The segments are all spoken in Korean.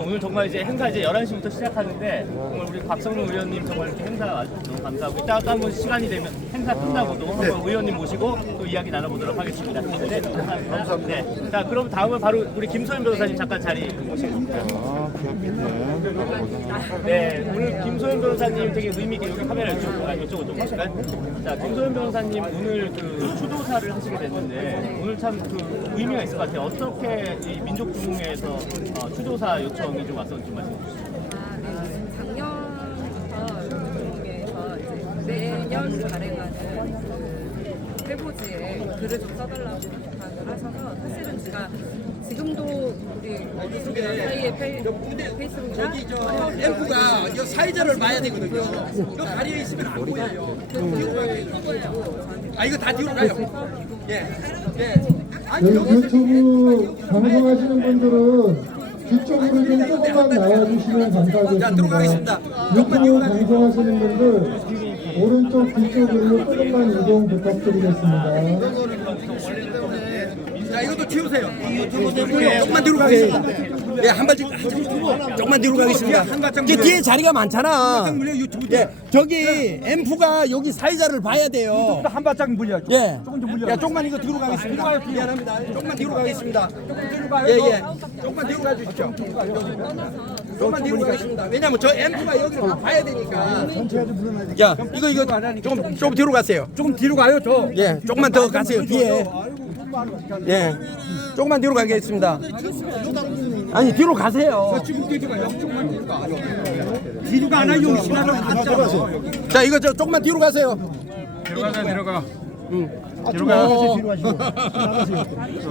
오늘 정말 이제 행사 이제 11시부터 시작하는데 정말 우리 박성룡 의원님 정말 이렇게 행사 와주셔서 너무 감사하고 이따가 또 한번 시간이 되면 행사 끝나고도 한번 의원님 모시고 또 이야기 나눠보도록 하겠습니다. 네, 감사합니다. 네. 자, 그럼 다음은 바로 우리 김소연 변호사님 잠깐 자리 모시겠습니다. 네, 오늘 김소연 변호사님 되게 의미 있게 여기 카메라 이쪽으로 좀 보실까요? 자, 김소연 변호사님 오늘 그 추도사를 하시게 됐는데 오늘 참 그 의미가 있을 것 같아요. 어떻게 이 민족주공회에서 추도사 요청이 좀 왔었는지 좀 말씀해 주시죠. 작년부터 민족주공회에서 매년 발행하는 그 회보지에 글을 좀 써달라고 부탁을 하셔서 사실은 제가 지금도 우리 어디서나 사이에 페이스북이나 저기 저 앰프가 이 사이즈를 봐야 되거든요. 이거 가려 있으면 안 보여요. 아 이거 다 뒤로 가요. 예. 예. 아니 유튜브 방송하시는 분들은 뒤쪽으로 좀 조금만 나와주시면 감사하겠습니다. 들어가겠습니다. 유튜브 방송하시는 분들 오른쪽 뒤쪽으로 조금만 이동 부탁드리겠습니다. 자 이것도 치우세요. 조금만 뒤로 가겠습니다. 예, 한 발짝 조금만 뒤로 가겠습니다. 뒤에 자리가 많잖아. 예, 저기 앰프가 여기 사이자를 봐야 돼요. 한 발짝 물려. 예. 야, 조금만 이거 뒤로 가겠습니다. 미안합니다. 조금만 뒤로 가겠습니다. 예, 예. 조금만 뒤로 가주십시오. 조금만 뒤로 가겠습니다. 왜냐면 저 앰프가 여기를 다 봐야 되니까. 야, 이거 조금 뒤로 가세요. 조금 뒤로 가요, 저. 예, 조금만 더 가세요. 뒤에. 예, 조금만 뒤로 가겠습니다. 아니 뒤로 가세요. 뒤로 안 와요, 여기 지나가. 자, 이거 저 조금만 뒤로 가세요. 뒤로 가자, 뒤로 가. 뒤로 가시죠. 뒤로 가시죠. 나가세요.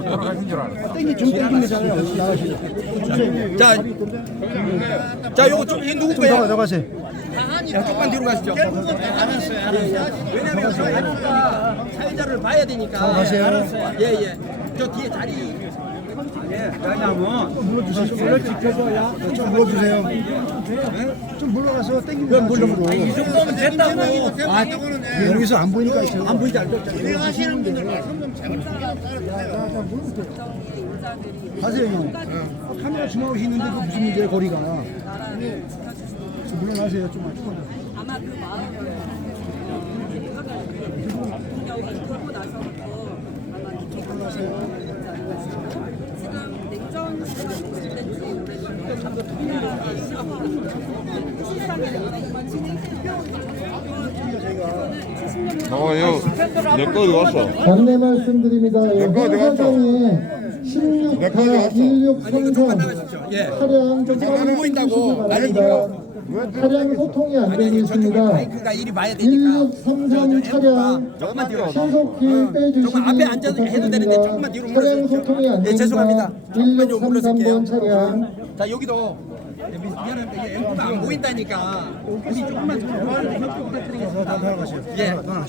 돌아가신 줄 알아. 좀 땡기면 나가시죠. 자, 요거 좀 이 누구 거예요? 나가세요. 야, 조금만 뒤로 가시죠. 왜냐면 저 앰프가 사회자를 봐야 되니까. 가세요. 예, 예. 저 뒤에 자리. 왜냐면 물을 지켜줘야 좀 물어주세요. 좀 물러가서 땡기면 물러가서. 이 정도면 된다고. 여기서 안 보니까 안 보이지 않죠? 하시는 분들 가세요 형. 카메라 주먹으로 있는데 그 무슨 문제예요 거리가? 물러나세요 좀만. 아마 그 마음을 공격이 들고 나서부터 아마 깊게 생각하고 있지 않을까 싶어요. 지금 냉전 시대가 무슨 때인지 모르겠는데 우리나라가 내거 왔어. 안내 말씀드립니다. 행사장에 16타 1633 예. 차량 안 보인다고. 바랍니다. 차량 소통이 안 되고 있습니다. 마이크가 이리 봐야 되니까. 1633 차량 조금만 뒤로. 신속히 빼주시기 조금 앞에 앉아도 해도 되는데 조금만 뒤로 차량 물러주십시오. 소통이 안 예, 죄송합니다. 됩니다. 조금만 좀 물러설게요. 1633번 차량 자, 여기도 미안한데 이 앰프가 안 보인다니까. 우리 조금만 예.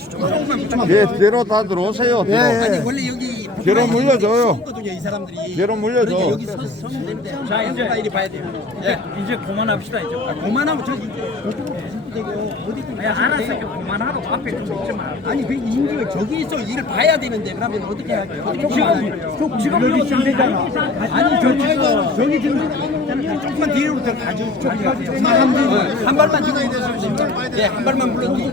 조금만. 예, 뒤로 다 들어오세요. 뒤로. 아니 원래 여기 뒤로 물려줘요. 거든요 이 사람들이. 뒤로 물려줘. 그러니까 여기 서면 되는데. 자, 이제 이리 봐야 돼요. 예. 이제 그만합시다, 이제. 그만하면 저 되고 어디 좀 알았어, 그만하고 앞에 좀 있지 마. 아니 그 인기가 저기 있어 일을 봐야 되는데 그러면 어떻게 할까요? 지금 여기 좀 되잖아. 아니 저기 지금 조금만 뒤로 더 가죠. 한 발만 뒤로 예, 한 발만 물러지.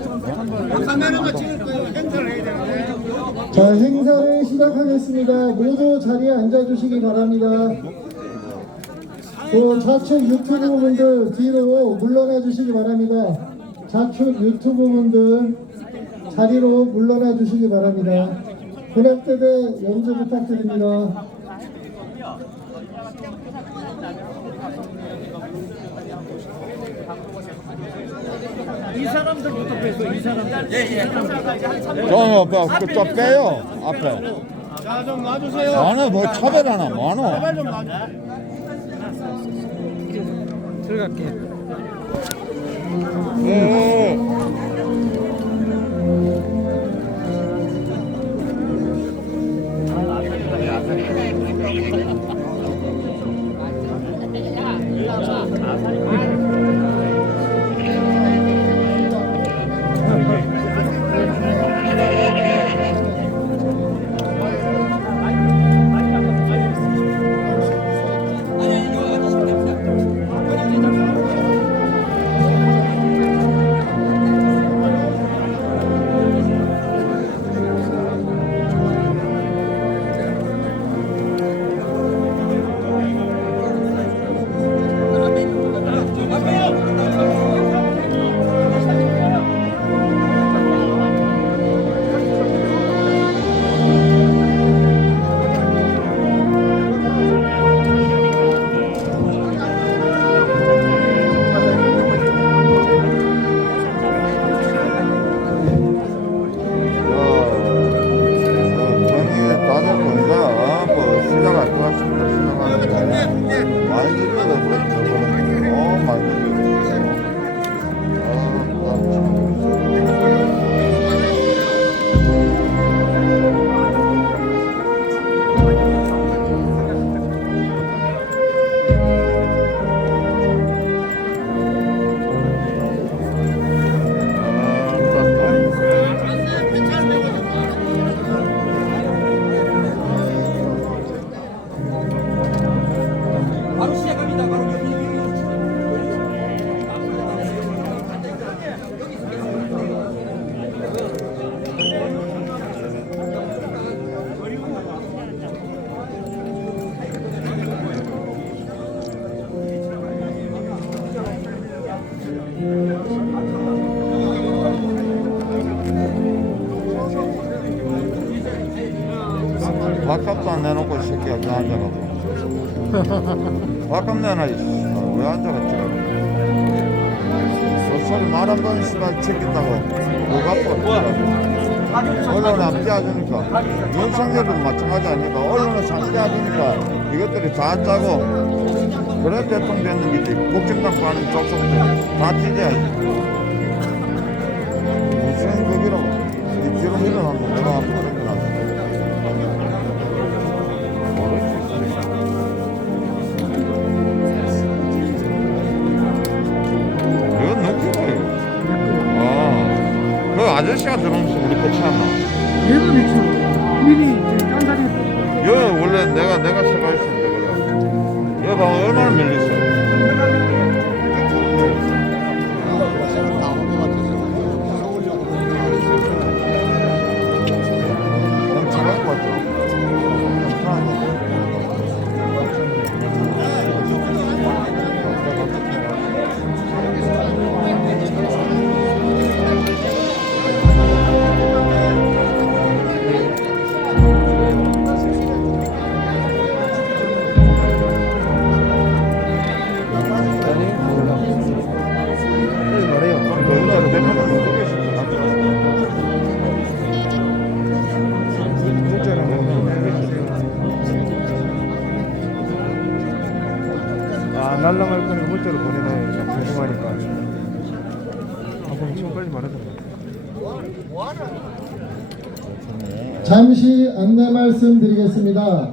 자, 행사를 시작하겠습니다. 모두 자리에 앉아주시기 바랍니다. 또 좌측 유튜브 분들 뒤로 물러나 주시기 바랍니다. 좌측 유튜브 분들 자리로 물러나 주시기 바랍니다. 군악대대 연주 부탁드립니다. 이 사람들부터 뺐어, 이 사람들. 좀 빼요. 앞에. 자, 좀 놔주세요. 많아, 뭐 차별하나, 많아. 들어갈게. 돼 그래 저거는 많이 바로 시작합니다. 바로 여기. 밥값도 안 내놓고 이 새끼가 왜 앉아가지고 밥값 내놔 왜 앉아갔지 소리 말한 번 씨발 챙긴다고 누가 뻗더라고 언론에 안 띄워주니까 윤석열도 마찬가지 아닙니까 언론에 안 띄워주니까 이것들이 다 짜고 그래 대통령 되는 게지 국정당 가는 족속들 다 찢어야지 무슨 급이라고 이 뒤로 밀어놨는 내가 안 모르겠나 이건 느끼고요. 그 아저씨가 들어오면서 우리 끝이 안 나. 얘도 미쳐. 미리 짠다리. 여 원래 내가 생각했었는데 그래. 여봐 얼마나 밀렸어. 엄청날 것 같죠. 엄청날 것 같죠. 날라갈 거는 문자로 보내놔요. 참 궁금하니까. 그럼 지금까지 말하던가. 잠시 안내 말씀드리겠습니다.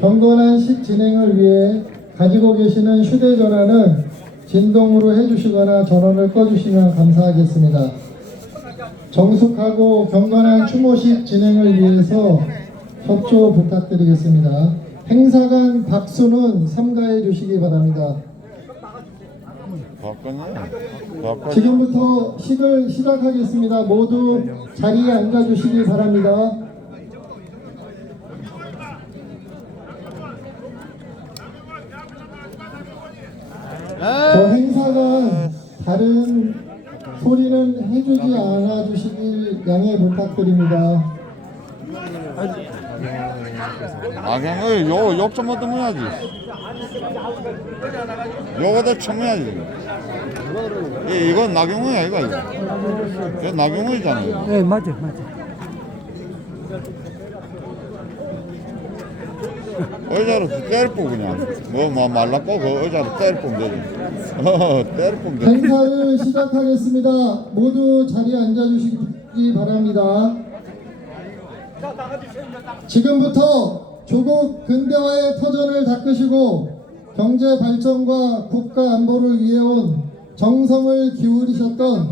경건한 식 진행을 위해 가지고 계시는 휴대전화는 진동으로 해주시거나 전원을 꺼주시면 감사하겠습니다. 정숙하고 경건한 추모식 진행을 위해서 협조 부탁드리겠습니다. 행사관 박수는 삼가해 주시기 바랍니다. 지금부터 식을 시작하겠습니다. 모두 자리에 앉아 주시기 바랍니다. 저 행사관 다른 소리는 해주지 않아 주시길 양해 부탁드립니다. 악영을 욕좀 얻으면야지 요거도 청해야지 이건 나경원이야 이거 나경원이잖아 네, 맞아. 의자로 때려뿌 그냥 뭐 말라뿌 그 의자로 때려뿌면 되지 때려뿌면 되지 행사를 시작하겠습니다. 모두 자리에 앉아주시기 바랍니다. 지금부터 조국 근대화의 터전을 닦으시고 경제 발전과 국가 안보를 위해 온 정성을 기울이셨던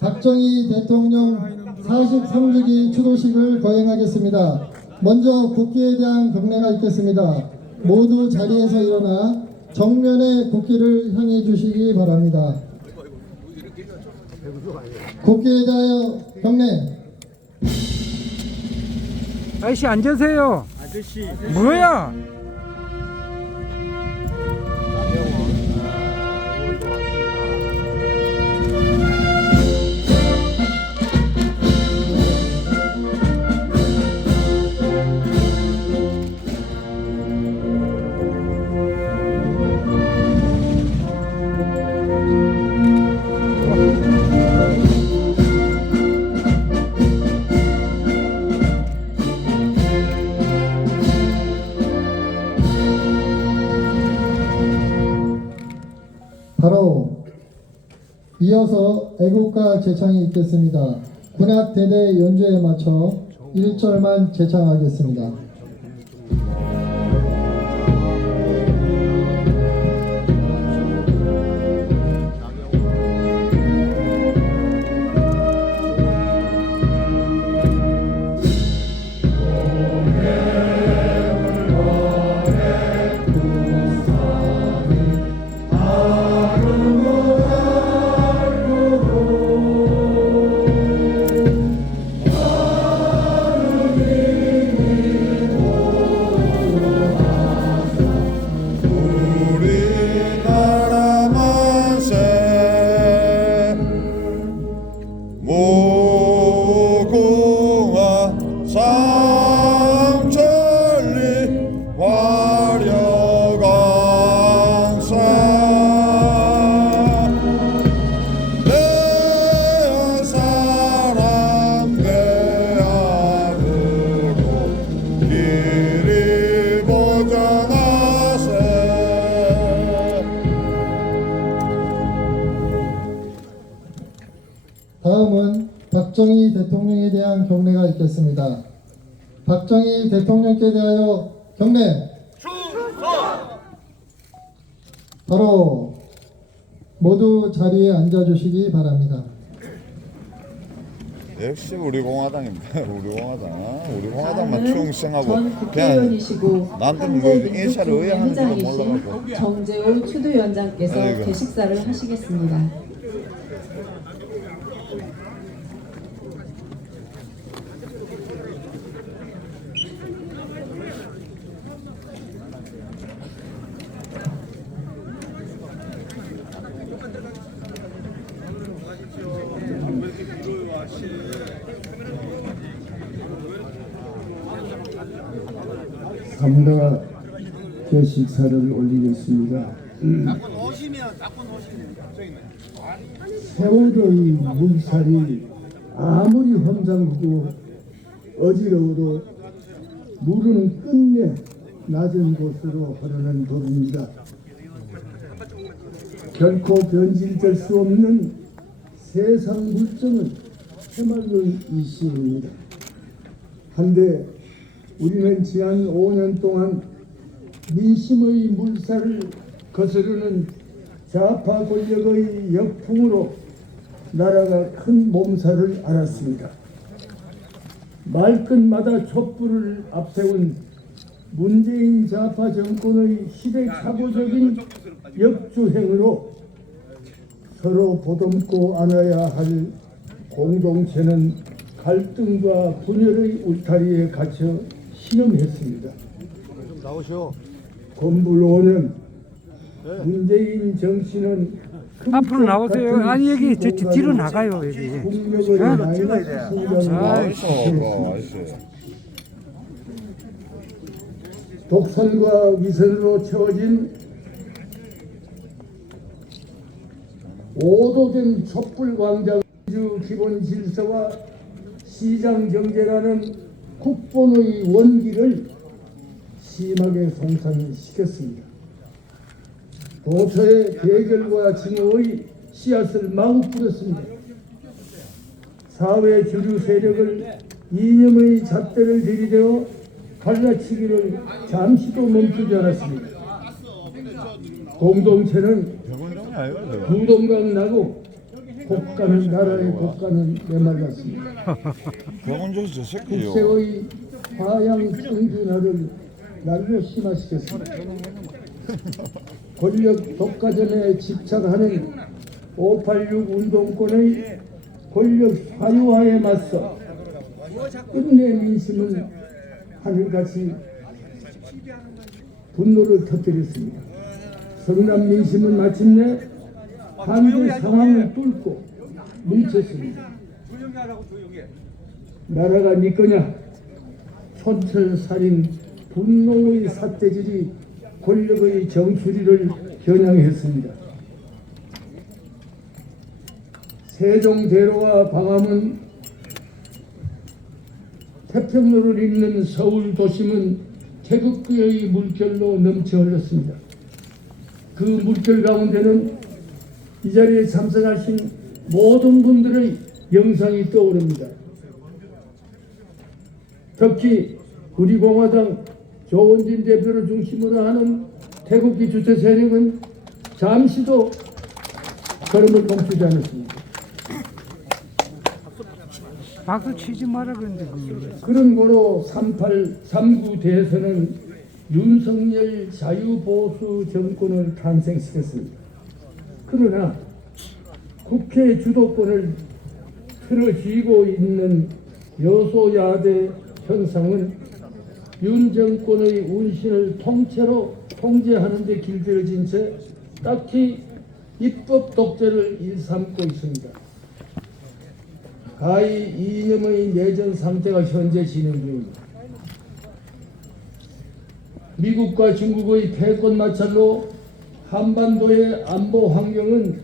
박정희 대통령 43주기 추도식을 거행하겠습니다. 먼저 국기에 대한 경례가 있겠습니다. 모두 자리에서 일어나 정면에 국기를 향해 주시기 바랍니다. 국기에 대하여 경례. 아저씨 앉으세요. 아저씨. 뭐야? 바로 이어서 애국가 제창이 있겠습니다. 군악대대 연주에 맞춰 1절만 제창하겠습니다. 우리나라 만세 무궁화 삼천리 화려강사 내 사람 내 앞으로 길이 보전하세. 다음은 박정희 대통령에 대한 경례가 있겠습니다. 박정희 대통령께 대하여 경례. 바로 모두 자리에 앉아주시기 바랍니다. 역시 우리 공화당입니다. 우리 공화당만 충성하고 전 그냥 국회의원이시고 남들은 뭐 인사를 왜 하는지도 현장이신 몰라가지고. 정재호 추도위원장께서 아이고. 개식사를 하시겠습니다. 삼가 개식사를 올리겠습니다. 세월의 물살이 아무리 험상궂고 어지러워도 물은 끝내 낮은 곳으로 흐르는 법입니다. 결코 변질될 수 없는 세상 물정은 해맑은 이시입니다. 한데 우리는 지난 5년 동안 민심의 물살을 거스르는 좌파 권력의 역풍으로 나라가 큰 몸살을 앓았습니다. 말끝마다 촛불을 앞세운 문재인 좌파 정권의 시대착오적인 역주행으로 서로 보듬고 안아야 할 공동체는 갈등과 분열의 울타리에 갇혀 신음했습니다. 건불 5년 문재인 정치는 앞으로 나오세요. 아니 여기 저 뒤로 나가요 여기. 국력을 마이너스 성장으로 독선과 위선으로 채워진 오도된 촛불광장 기본 질서와 시장 경제라는 국본의 원기를 심하게 송산시켰습니다. 도처의 대결과 증오의 씨앗을 마구 뿌렸습니다. 사회 주류 세력을 이념의 잣대를 들이대어 갈라치기를 잠시도 멈추지 않았습니다. 공동체는 부동강 나고 국가는 나라의 국가는 메말랐습니다. 국세의 화양 성준화를 날로 심화시켰습니다. 권력 독과점에 집착하는 586 운동권의 권력 사유화에 맞서 끝내 민심은 하늘같이 분노를 터뜨렸습니다. 성남 민심은 마침내 반대 상황을 뚫고 뭉쳤습니다. 나라가 네 거냐? 촌철살인 분노의 삿대질이 권력의 정수리를 겨냥했습니다. 세종대로와 광화문, 태평로를 잇는 서울 도심은 태극기의 물결로 넘쳐 흘렀습니다. 그 물결 가운데는 이 자리에 참석하신 모든 분들의 영상이 떠오릅니다. 특히 우리 공화당 조원진 대표를 중심으로 하는 태극기 주체 세력은 잠시도 걸음을 멈추지 않았습니다. 박수 치지 마라 그런데 그런 거로 3.9 대선은 윤석열 자유보수 정권을 탄생시켰습니다. 그러나 국회 주도권을 틀어쥐고 있는 여소야대 형상은 윤 정권의 운신을 통째로 통제하는 데 길들여진 채 딱히 입법 독재를 일삼고 있습니다. 가히 이념의 내전 상태가 현재 진행 중입니다. 미국과 중국의 패권 마찰로 한반도의 안보 환경은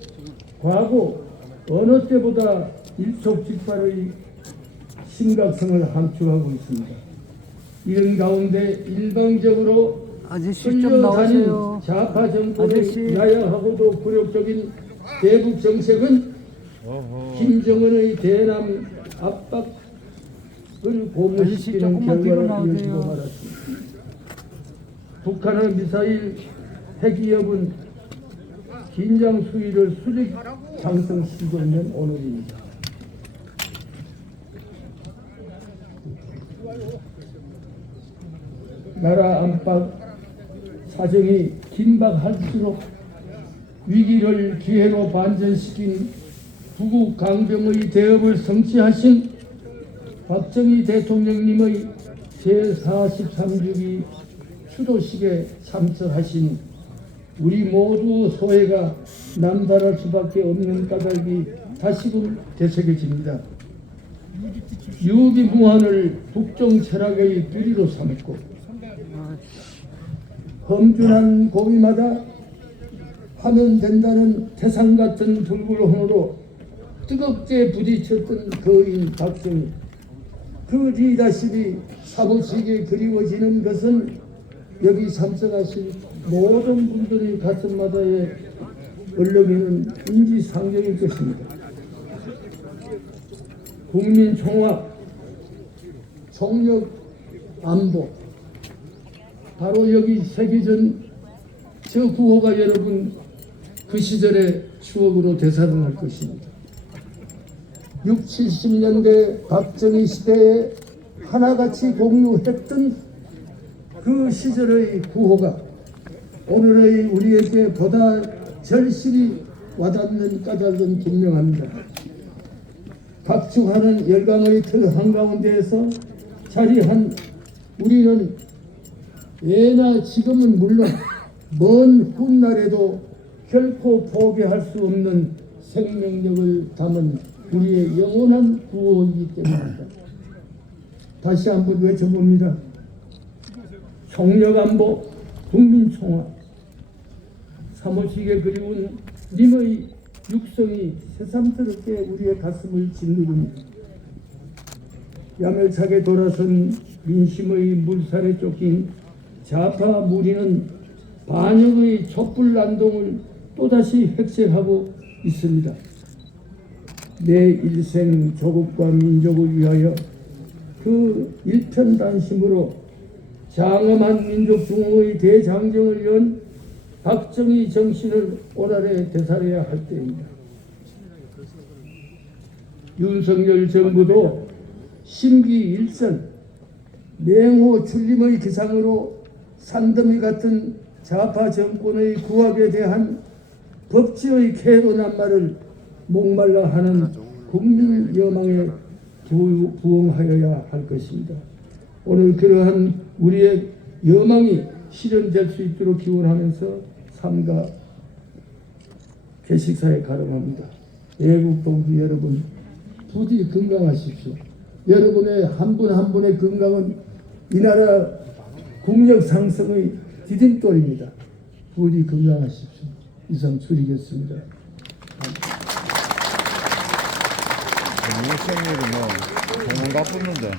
과거 어느 때보다 일촉즉발의 심각성을 함축하고 있습니다. 이런 가운데 일방적으로 아저씨 좀 끌려다닌 나오세요. 좌파 정권의 아저씨. 야야하고도 굴욕적인 대북 정책은 김정은의 대남 압박을 고무시키는 조금만 뒤로 결과를 이어지고 나오세요. 말았습니다. 북한의 미사일 핵 위협은 긴장 수위를 수직 상승시키고 있는 오늘입니다. 나라 안팎 사정이 긴박할수록 위기를 기회로 반전시킨 부국 강병의 대업을 성취하신 박정희 대통령님의 제43주기 추도식에 참석하신 우리 모두 소회가 남다를 수밖에 없는 까닭이 다시금 되새겨집니다. 유비무환을 북정 철학의 뿌리로 삼고 험준한 고비마다 하면 된다는 태산 같은 불굴혼으로 뜨겁게 부딪혔던 거인 박정희. 그 리더십이 사무치게 그리워지는 것은 여기 참석하신 모든 분들의 가슴마다에 얼렁이는 인지상정일 것입니다. 국민 총화, 총력 안보, 바로 여기 새기전 저 구호가 여러분 그 시절의 추억으로 되살아날 것입니다. 60, 70년대 박정희 시대에 하나같이 공유했던 그 시절의 구호가 오늘의 우리에게 보다 절실히 와닿는 까닭은 분명합니다. 각축하는 열강의 틀 한가운데에서 자리한 우리는 예나 지금은 물론 먼 훗날에도 결코 포기할 수 없는 생명력을 담은 우리의 영원한 구호이기 때문입니다. 다시 한번 외쳐봅니다. 총력안보, 국민총화, 사무치게 그리운 님의 육성이 새삼스럽게 우리의 가슴을 짓누릅니다. 야멸차게 돌아선 민심의 물살에 쫓긴 좌파 무리는 반역의 촛불난동을 또다시 획책하고 있습니다. 내 일생 조국과 민족을 위하여 그 일편단심으로 장엄한 민족중흥의 대장정을 연 박정희 정신을 오늘에 되살아야 할 때입니다. 윤석열 정부도 심기일전 맹호 출림의 기상으로 산더미 같은 좌파 정권의 구악에 대한 법치의 캐로 낱말을 목말라 하는 국민 여망에 부응하여야 할 것입니다. 오늘 그러한 우리의 여망이 실현될 수 있도록 기원하면서 삼가 개식사에 가름합니다. 애국 동지 여러분, 부디 건강하십시오. 여러분의 한 분 한 분의 건강은 이 나라 국력 상승의 디딤돌입니다. 부디 건강하십시오. 이상 줄이겠습니다. 윤석열이 뭐 공원 가쁘는데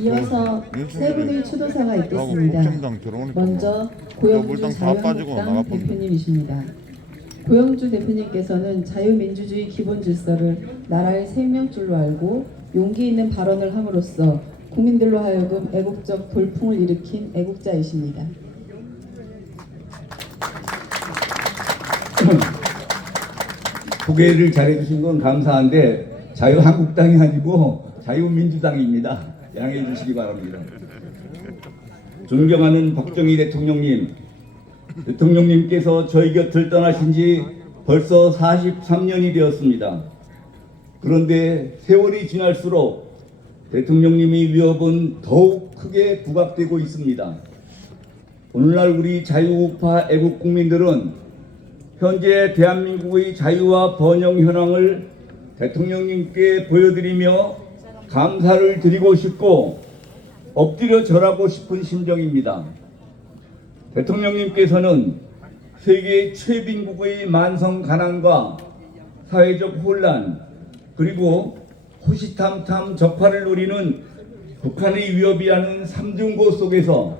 이어서 세 분의 추도사가 있겠습니다. 국정당 들어오니까 먼저 물당 고영주 다 빠지고 자유한국당 나가버린다. 대표님이십니다. 고영주 대표님께서는 자유민주주의 기본 질서를 나라의 생명줄로 알고 용기 있는 발언을 함으로써 국민들로 하여금 애국적 돌풍을 일으킨 애국자이십니다. 소개를 잘해주신 건 감사한데 자유한국당이 아니고 자유민주당입니다. 양해해 주시기 바랍니다. 존경하는 박정희 대통령님께서 저희 곁을 떠나신 지 벌써 43년이 되었습니다. 그런데 세월이 지날수록 대통령님의 위협은 더욱 크게 부각되고 있습니다. 오늘날 우리 자유우파 애국 국민들은 현재 대한민국의 자유와 번영 현황을 대통령님께 보여드리며 감사를 드리고 싶고 엎드려 절하고 싶은 심정입니다. 대통령님께서는 세계 최빈국의 만성 가난과 사회적 혼란 그리고 호시탐탐 적화를 노리는 북한의 위협이라는 삼중고 속에서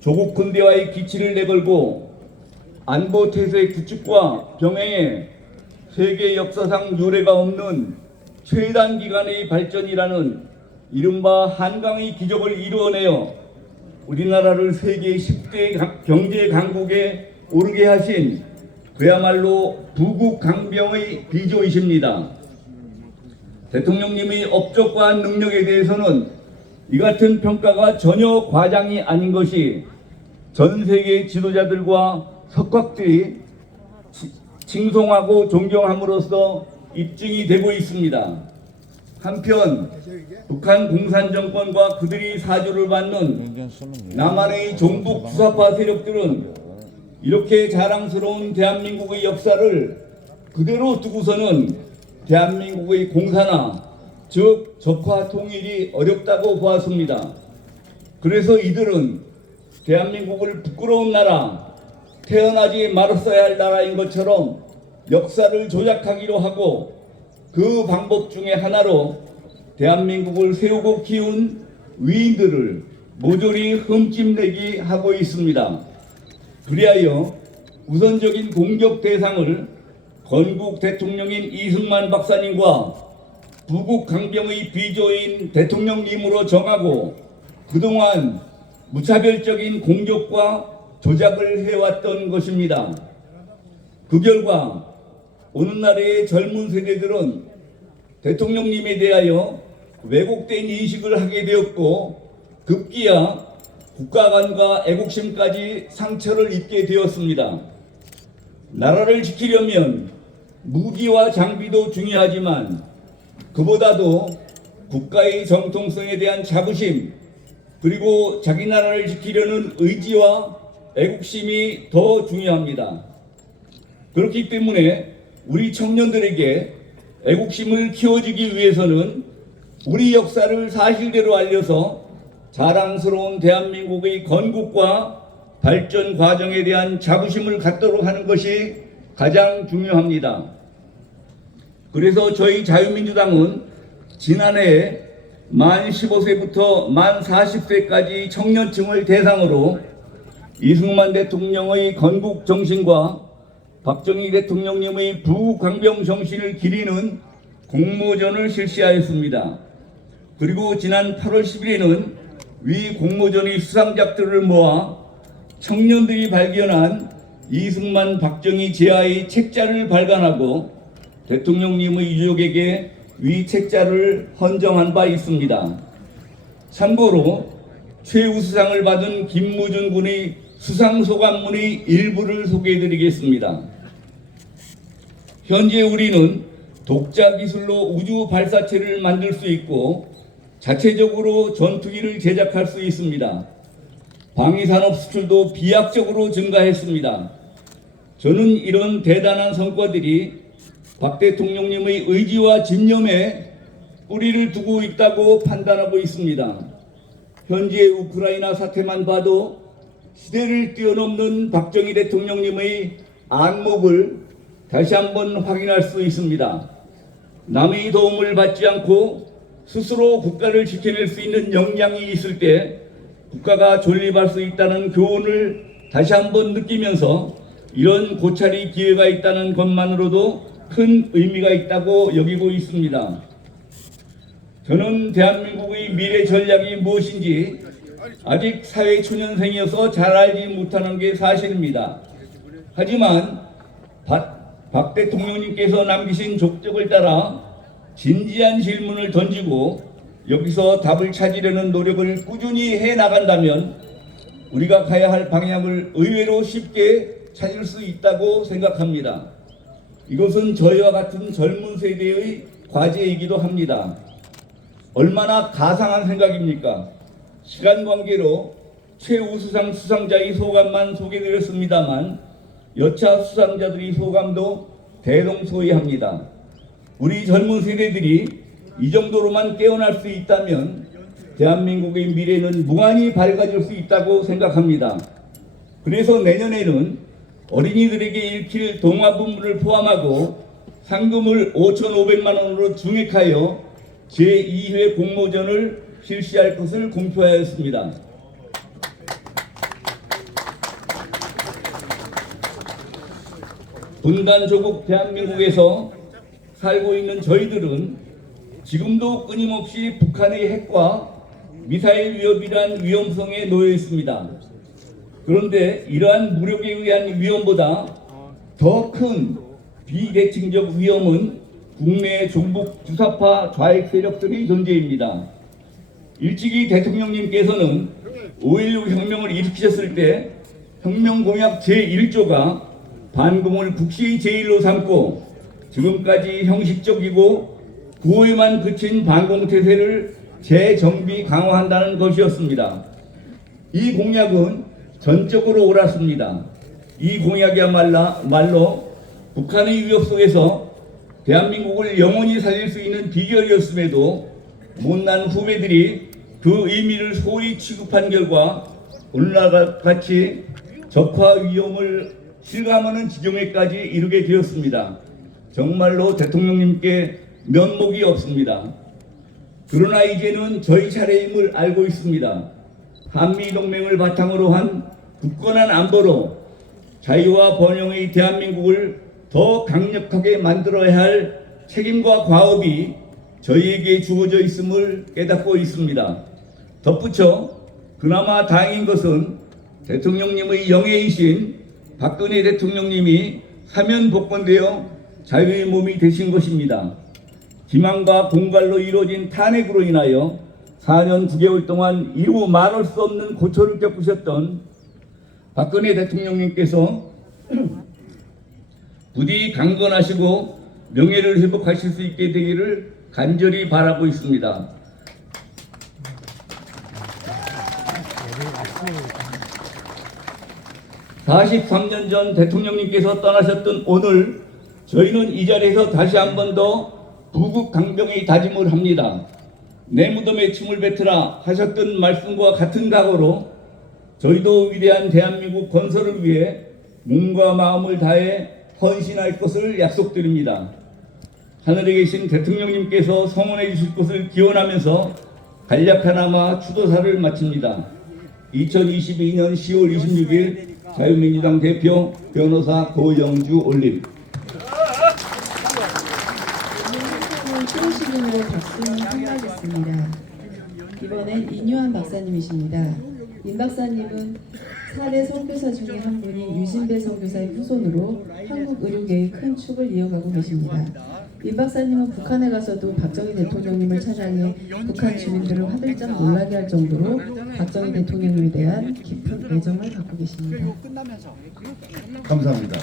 조국 근대화의 기치를 내걸고 안보 태세의 구축과 병행에 세계 역사상 유례가 없는 최단 기간의 발전이라는 이른바 한강의 기적을 이루어내어 우리나라를 세계 10대 경제 강국에 오르게 하신 그야말로 부국 강병의 비조이십니다. 대통령님의 업적과 능력에 대해서는 이 같은 평가가 전혀 과장이 아닌 것이 전 세계 지도자들과 석각들이 칭송하고 존경함으로써 입증이 되고 있습니다. 한편 북한 공산정권과 그들이 사주를 받는 남한의 종북 수사파 세력들은 이렇게 자랑스러운 대한민국의 역사를 그대로 두고서는 대한민국의 공산화, 즉 적화 통일이 어렵다고 보았습니다. 그래서 이들은 대한민국을 부끄러운 나라, 태어나지 말았어야 할 나라인 것처럼 역사를 조작하기로 하고 그 방법 중에 하나로 대한민국을 세우고 키운 위인들을 모조리 흠집내기 하고 있습니다. 그리하여 우선적인 공격 대상을 건국 대통령인 이승만 박사님과 부국 강병의 비조인 대통령님으로 정하고 그동안 무차별적인 공격과 조작을 해왔던 것입니다. 그 결과 오늘날의 젊은 세대들은 대통령님에 대하여 왜곡된 인식을 하게 되었고 급기야 국가관과 애국심까지 상처를 입게 되었습니다. 나라를 지키려면 무기와 장비도 중요하지만 그보다도 국가의 정통성에 대한 자부심 그리고 자기 나라를 지키려는 의지와 애국심이 더 중요합니다. 그렇기 때문에 우리 청년들에게 애국심을 키워주기 위해서는 우리 역사를 사실대로 알려서 자랑스러운 대한민국의 건국과 발전 과정에 대한 자부심을 갖도록 하는 것이 가장 중요합니다. 그래서 저희 자유민주당은 지난해 만 15세부터 만 40세까지 청년층을 대상으로 이승만 대통령의 건국 정신과 박정희 대통령님의 부강병 정신을 기리는 공모전을 실시하였습니다. 그리고 지난 8월 10일에는 위 공모전의 수상작들을 모아 청년들이 발견한 이승만 박정희 제하의 책자를 발간하고 대통령님의 유족에게 위 책자를 헌정한 바 있습니다. 참고로 최우수상을 받은 김무준 군의 수상소감문의 일부를 소개해드리겠습니다. 현재 우리는 독자 기술로 우주 발사체를 만들 수 있고 자체적으로 전투기를 제작할 수 있습니다. 방위산업 수출도 비약적으로 증가했습니다. 저는 이런 대단한 성과들이 박 대통령님의 의지와 집념에 뿌리를 두고 있다고 판단하고 있습니다. 현재 우크라이나 사태만 봐도 시대를 뛰어넘는 박정희 대통령님의 안목을 다시 한번 확인할 수 있습니다. 남의 도움을 받지 않고 스스로 국가를 지켜낼 수 있는 역량이 있을 때 국가가 존립할 수 있다는 교훈을 다시 한번 느끼면서 이런 고찰이 기회가 있다는 것만으로도 큰 의미가 있다고 여기고 있습니다. 저는 대한민국의 미래 전략이 무엇인지 아직 사회초년생이어서 잘 알지 못하는 게 사실입니다. 하지만 박 대통령님께서 남기신 족적을 따라 진지한 질문을 던지고 여기서 답을 찾으려는 노력을 꾸준히 해나간다면 우리가 가야 할 방향을 의외로 쉽게 찾을 수 있다고 생각합니다. 이것은 저희와 같은 젊은 세대의 과제이기도 합니다. 얼마나 가상한 생각입니까? 시간 관계로 최우수상 수상자의 소감만 소개드렸습니다만 여차 수상자들의 소감도 대동소이합니다. 우리 젊은 세대들이 이 정도로만 깨어날 수 있다면 대한민국의 미래는 무한히 밝아질 수 있다고 생각합니다. 그래서 내년에는 어린이들에게 읽힐 동화문물을 포함하고 상금을 5,500만 원으로 증액하여 제2회 공모전을 실시할 것을 공표하였습니다. 분단조국 대한민국에서 살고 있는 저희들은 지금도 끊임없이 북한의 핵과 미사일 위협이란 위험성에 놓여 있습니다. 그런데 이러한 무력에 의한 위험보다 더 큰 비대칭적 위험은 국내 종북 주사파 좌익 세력들의 존재입니다. 일찍이 대통령님께서는 5.16 혁명을 일으키셨을 때 혁명 공약 제1조가 반공을 국시 제1로 삼고 지금까지 형식적이고 구호에만 그친 반공태세를 재정비 강화한다는 것이었습니다. 이 공약은 전적으로 옳았습니다. 이 공약이야말로 북한의 위협 속에서 대한민국을 영원히 살릴 수 있는 비결이었음에도 못난 후배들이 그 의미를 소위 취급한 결과 오늘날 같이 적화 위험을 실감하는 지경에까지 이르게 되었습니다. 정말로 대통령님께 면목이 없습니다. 그러나 이제는 저희 차례임을 알고 있습니다. 한미동맹을 바탕으로 한 굳건한 안보로 자유와 번영의 대한민국을 더 강력하게 만들어야 할 책임과 과업이 저희에게 주어져 있음을 깨닫고 있습니다. 덧붙여 그나마 다행인 것은 대통령님의 영예이신 박근혜 대통령님이 사면 복권되어 자유의 몸이 되신 것입니다. 기만과 공갈로 이루어진 탄핵으로 인하여 4년 9개월 동안 이루 말할 수 없는 고초를 겪으셨던 박근혜 대통령님께서 부디 강건하시고 명예를 회복하실 수 있게 되기를 간절히 바라고 있습니다. (43년) 전 대통령님께서 떠나셨던 오늘 저희는 이 자리에서 다시 한 번 더 부국 강병의 다짐을 합니다. 내 무덤에 침을 뱉으라 하셨던 말씀과 같은 각오로 저희도 위대한 대한민국 건설을 위해 몸과 마음을 다해 헌신할 것을 약속드립니다. 하늘에 계신 대통령님께서 성원해 주실 것을 기원하면서 간략하나마 추도사를 마칩니다. 2022년 10월 26일 자유민주당 대표 변호사 고영주 올림. 수고시민으로 박수는 끝나겠습니다. 이번엔 인유한 박사님이십니다. 임 박사님은 4대 선교사 중에 한 분인 유진배 선교사의 후손으로 한국 의료계의 큰 축을 이어가고 계십니다. 임 박사님은 북한에 가서도 박정희 대통령님을 찬양해 북한 주민들을 화들짝 놀라게 할 정도로 박정희 대통령님에 대한 깊은 애정을 갖고 계십니다. 감사합니다.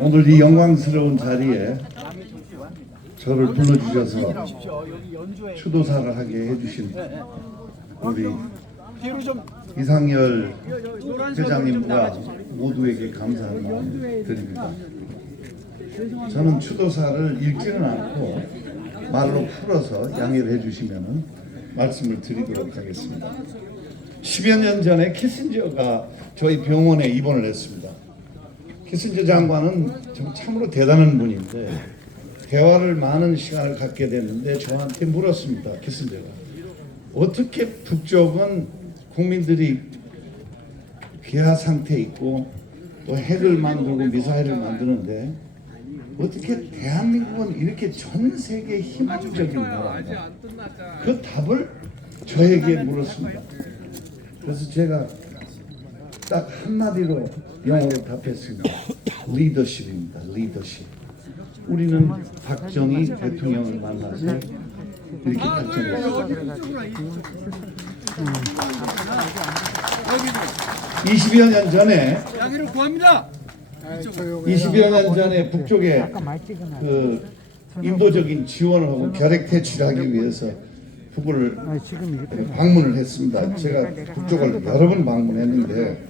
오늘 이 영광스러운 자리에 저를 불러주셔서 추도사를 하게 해주신 우리 이상열 회장님과 모두에게 감사한 마음 드립니다. 저는 추도사를 읽지는 않고 말로 풀어서 양해를 해주시면 말씀을 드리도록 하겠습니다. 10여 년 전에 키신저가 저희 병원에 입원을 했습니다. 키신저 장관은 참으로 대단한 분인데 대화를 많은 시간을 갖게 됐는데 저한테 물었습니다. 키신저가 어떻게 북쪽은 국민들이 개화 상태에 있고 또 핵을 만들고 미사일을 만드는데 어떻게 대한민국은 이렇게 전 세계 희망적인 나라인가? 그 답을 저에게 물었습니다. 그래서 제가 딱 한마디로 영어로 답했습니다. 리더십입니다. 리더십. 우리는 박정희 대통령을 만나서 이렇게 발전했습니다. 20여 년 전에 20여 년 전에 북쪽에 그 인도적인 지원을 하고 결핵 퇴치하기 위해서 북을 방문을 했습니다. 제가 북쪽을 여러 번 방문했는데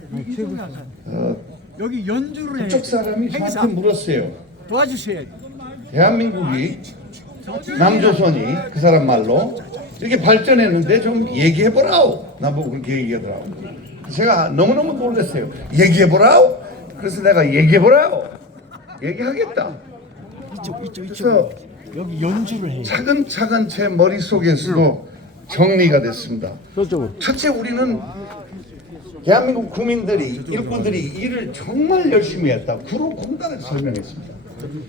여기 연주를 해. 북쪽 사람이 저한테 물었어요. 도와주셔야지. 대한민국이 남조선이 그 사람 말로 이렇게 발전했는데 좀 얘기해보라오. 나보고 그렇게 얘기하더라고. 제가 너무너무 놀랐어요. 얘기해보라오? 그래서 내가 얘기해보라오. 얘기하겠다. 그래서 여기 연주를 해. 차근차근 제 머릿속에서도 정리가 됐습니다. 첫째, 우리는 대한민국 국민들이, 일꾼들이 일을 정말 열심히 했다. 구로공단을 설명했습니다.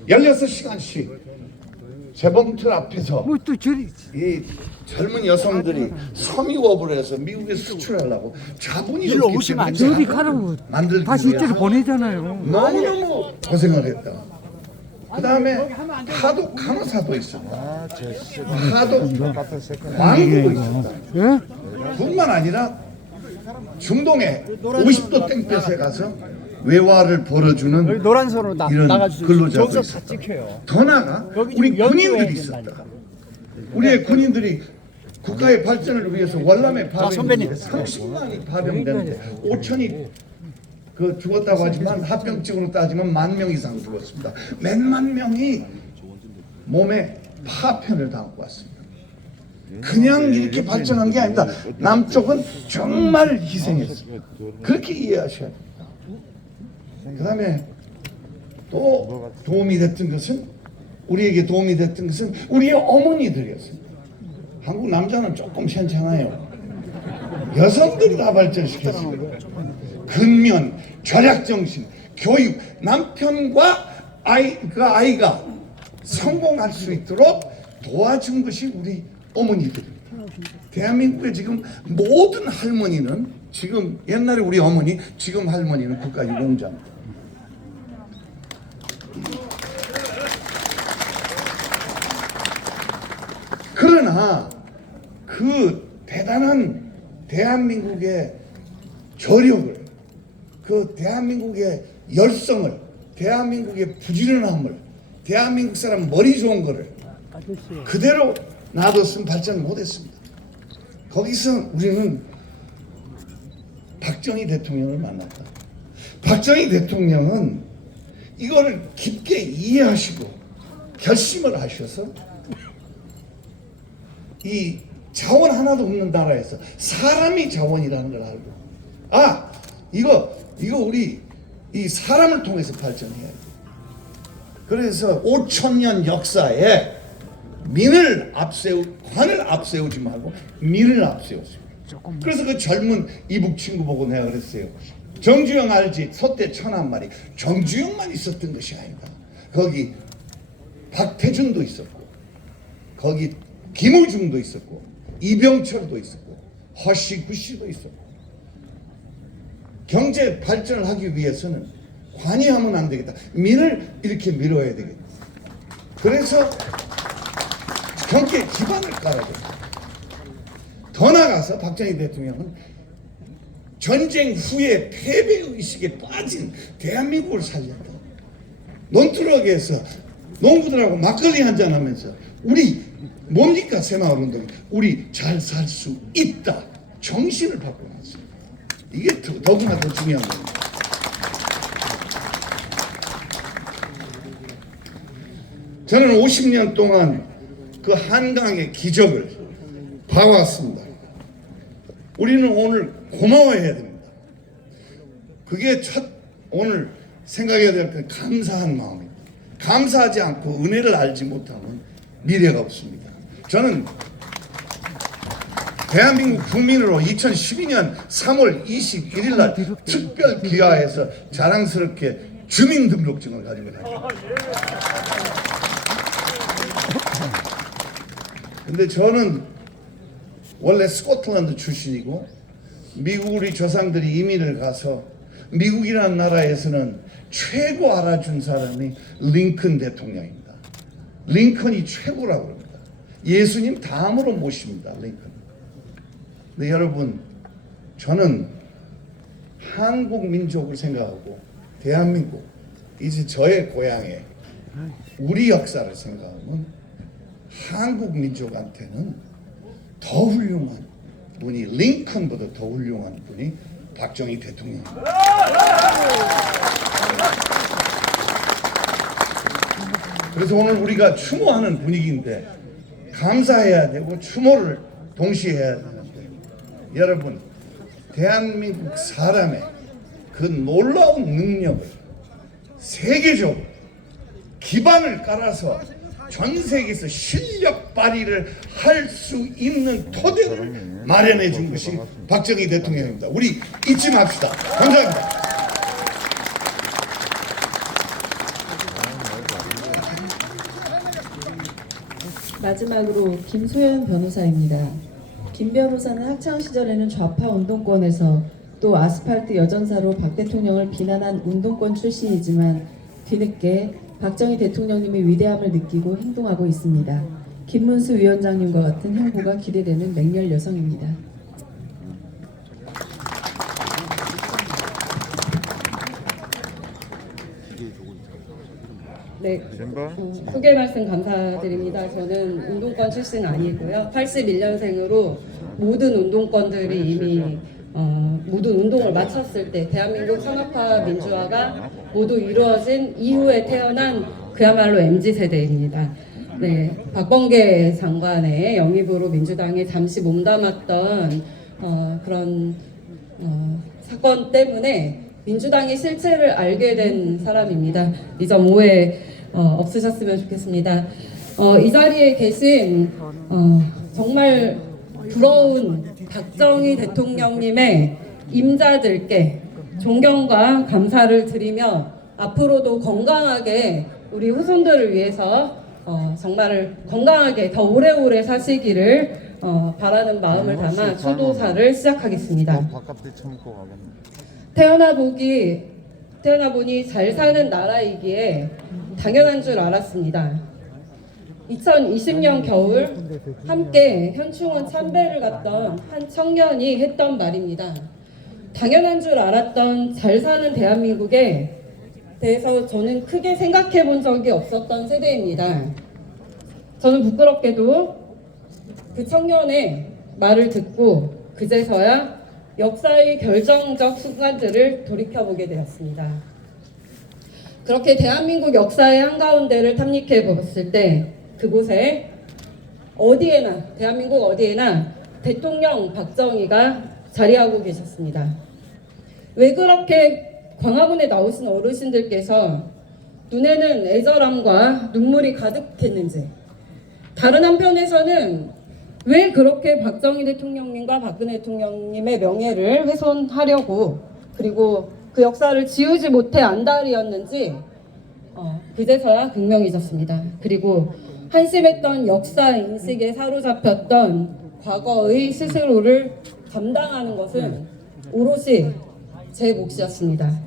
16시간씩 재봉틀 앞에서 이 젊은 여성들이 섬유업을 해서 미국에 수출하려고 자본이 없기 때문에 저리 가라고 다시 이쪽으로 보내잖아요. 너무너무 고생을 했다. 그 다음에 파도 간호사도 있었다. 파도 광부도 있었다. 뿐만 아니라 중동에 50도 땡볕에 가서 외화를 벌어주는 노란선으로 이런 나가주세요. 근로자도 저기서 있었다. 다 찍혀요. 더 나아가 우리 군인들이 있었다. 우리의 군인들이 국가의 발전을 위해서 월남에 파병됐는데 30만이 파병됐는데 5천이 그 죽었다고 하지만 합병증으로 따지면 10,000명 이상 죽었습니다. 몇만 명이 몸에 파편을 당하고 왔습니다. 그냥 이렇게 발전한 게 아닙니다. 남쪽은 정말 희생했습니다. 그렇게 이해하셔야 됩니다. 그 다음에 또 도움이 됐던 것은, 우리에게 도움이 됐던 것은 우리의 어머니들이었습니다. 한국 남자는 조금 괜찮아요. 여성들이 다 발전시켰습니다. 근면, 절약정신, 교육, 남편과 아이가 성공할 수 있도록 도와준 것이 우리 어머니들입니다. 대한민국의 지금 모든 할머니는, 지금 옛날에 우리 어머니, 지금 할머니는 국가유공자입니다. 그러나 그 대단한 대한민국의 저력을, 그 대한민국의 열성을, 대한민국의 부지런함을, 대한민국 사람 머리 좋은 거를 그대로 놔뒀으면 발전 못했습니다. 거기서 우리는 박정희 대통령을 만났다. 박정희 대통령은 이거를 깊게 이해하시고 결심을 하셔서 이 자원 하나도 없는 나라에서 사람이 자원이라는 걸 알고, 이거 우리 이 사람을 통해서 발전해야 돼. 그래서 5,000년 역사에 관을 앞세우지 말고 민을 앞세웠습니다. 그래서 그 젊은 이북 친구 보고 내가 그랬어요. 정주영 알지? 소떼 1,000마리. 정주영만 있었던 것이 아니다. 거기 박태준도 있었고, 거기 김우중도 있었고, 이병철도 있었고, 허시구시도 있었고. 경제 발전을 하기 위해서는 관여하면 안 되겠다. 민을 이렇게 밀어야 되겠다. 그래서 경제 기반을 깔아야 된다. 더 나아가서 박정희 대통령은 전쟁 후에 패배의식에 빠진 대한민국을 살렸다. 논두렁에서 농부들하고 막걸리 한잔하면서 우리 뭡니까 새마을운동이, 우리 잘 살 수 있다 정신을 바꿔놨습니다. 이게 더구나 더 중요한 겁니다. 저는 50년 동안 그 한강의 기적을 봐왔습니다. 우리는 오늘 고마워해야 됩니다. 그게 오늘 생각해야 될 건 감사한 마음입니다. 감사하지 않고 은혜를 알지 못하면 미래가 없습니다. 저는 대한민국 국민으로 2012년 3월 21일 날 특별 귀화해서 자랑스럽게 주민등록증을 가지고 다닙니다. 근데 저는 원래 스코틀랜드 출신이고 미국 우리 조상들이 이민을 가서 미국이라는 나라에서는 최고 알아준 사람이 링컨 대통령입니다. 링컨이 최고라고 합니다. 예수님 다음으로 모십니다. 링컨. 근데 여러분, 저는 한국 민족을 생각하고 대한민국, 이제 저의 고향에 우리 역사를 생각하면 한국 민족한테는 더 훌륭한 분이, 링컨보다 더 훌륭한 분이 박정희 대통령입니다. 그래서 오늘 우리가 추모하는 분위기인데 감사해야 되고 추모를 동시에 해야 되는데, 여러분, 대한민국 사람의 그 놀라운 능력을 세계적으로 기반을 깔아서 전 세계에서 실력 발휘를 할 수 있는 토대를 마련해 준 것이 박정희 대통령입니다. 우리 잊지 맙시다. 감사합니다. 마지막으로 김소연 변호사입니다. 김 변호사는 학창시절에는 좌파 운동권에서 또 아스팔트 여전사로 박 대통령을 비난한 운동권 출신이지만 뒤늦게 박정희 대통령님의 위대함을 느끼고 행동하고 있습니다. 김문수 위원장님과 같은 행보가 기대되는 맹렬 여성입니다. 네, 소개 말씀 감사드립니다. 저는 운동권 출신 아니고요. 81년생으로 모든 운동권들이 이미 모든 운동을 마쳤을 때 대한민국 산업화 민주화가 모두 이루어진 이후에 태어난 그야말로 MZ세대입니다. 네, 박범계 장관의 영입으로 민주당에 잠시 몸담았던 그런 사건 때문에 민주당의 실체를 알게 된 사람입니다. 이 점 오해 없으셨으면 좋겠습니다. 이 자리에 계신 정말 부러운 박정희 대통령님의 임자들께 존경과 감사를 드리며 앞으로도 건강하게 우리 후손들을 위해서 정말 건강하게 더 오래오래 사시기를 바라는 마음을 담아 추도사를 시작하겠습니다. 태어나 보니 잘 사는 나라이기에 당연한 줄 알았습니다. 2020년 겨울 함께 현충원 참배를 갔던 한 청년이 했던 말입니다. 당연한 줄 알았던 잘 사는 대한민국에 대해서 저는 크게 생각해 본 적이 없었던 세대입니다. 저는 부끄럽게도 그 청년의 말을 듣고 그제서야 역사의 결정적 순간들을 돌이켜보게 되었습니다. 그렇게 대한민국 역사의 한가운데를 탐닉해 봤을 때 그곳에 어디에나, 대한민국 어디에나 대통령 박정희가 자리하고 계셨습니다. 왜 그렇게 광화문에 나오신 어르신들께서 눈에는 애절함과 눈물이 가득했는지, 다른 한편에서는 왜 그렇게 박정희 대통령님과 박근혜 대통령님의 명예를 훼손하려고 그리고 그 역사를 지우지 못해 안달이었는지 그제서야 극명해졌습니다. 그리고 한심했던 역사 인식에 사로잡혔던 과거의 스스로를 감당하는 것은 오롯이 제 몫이었습니다.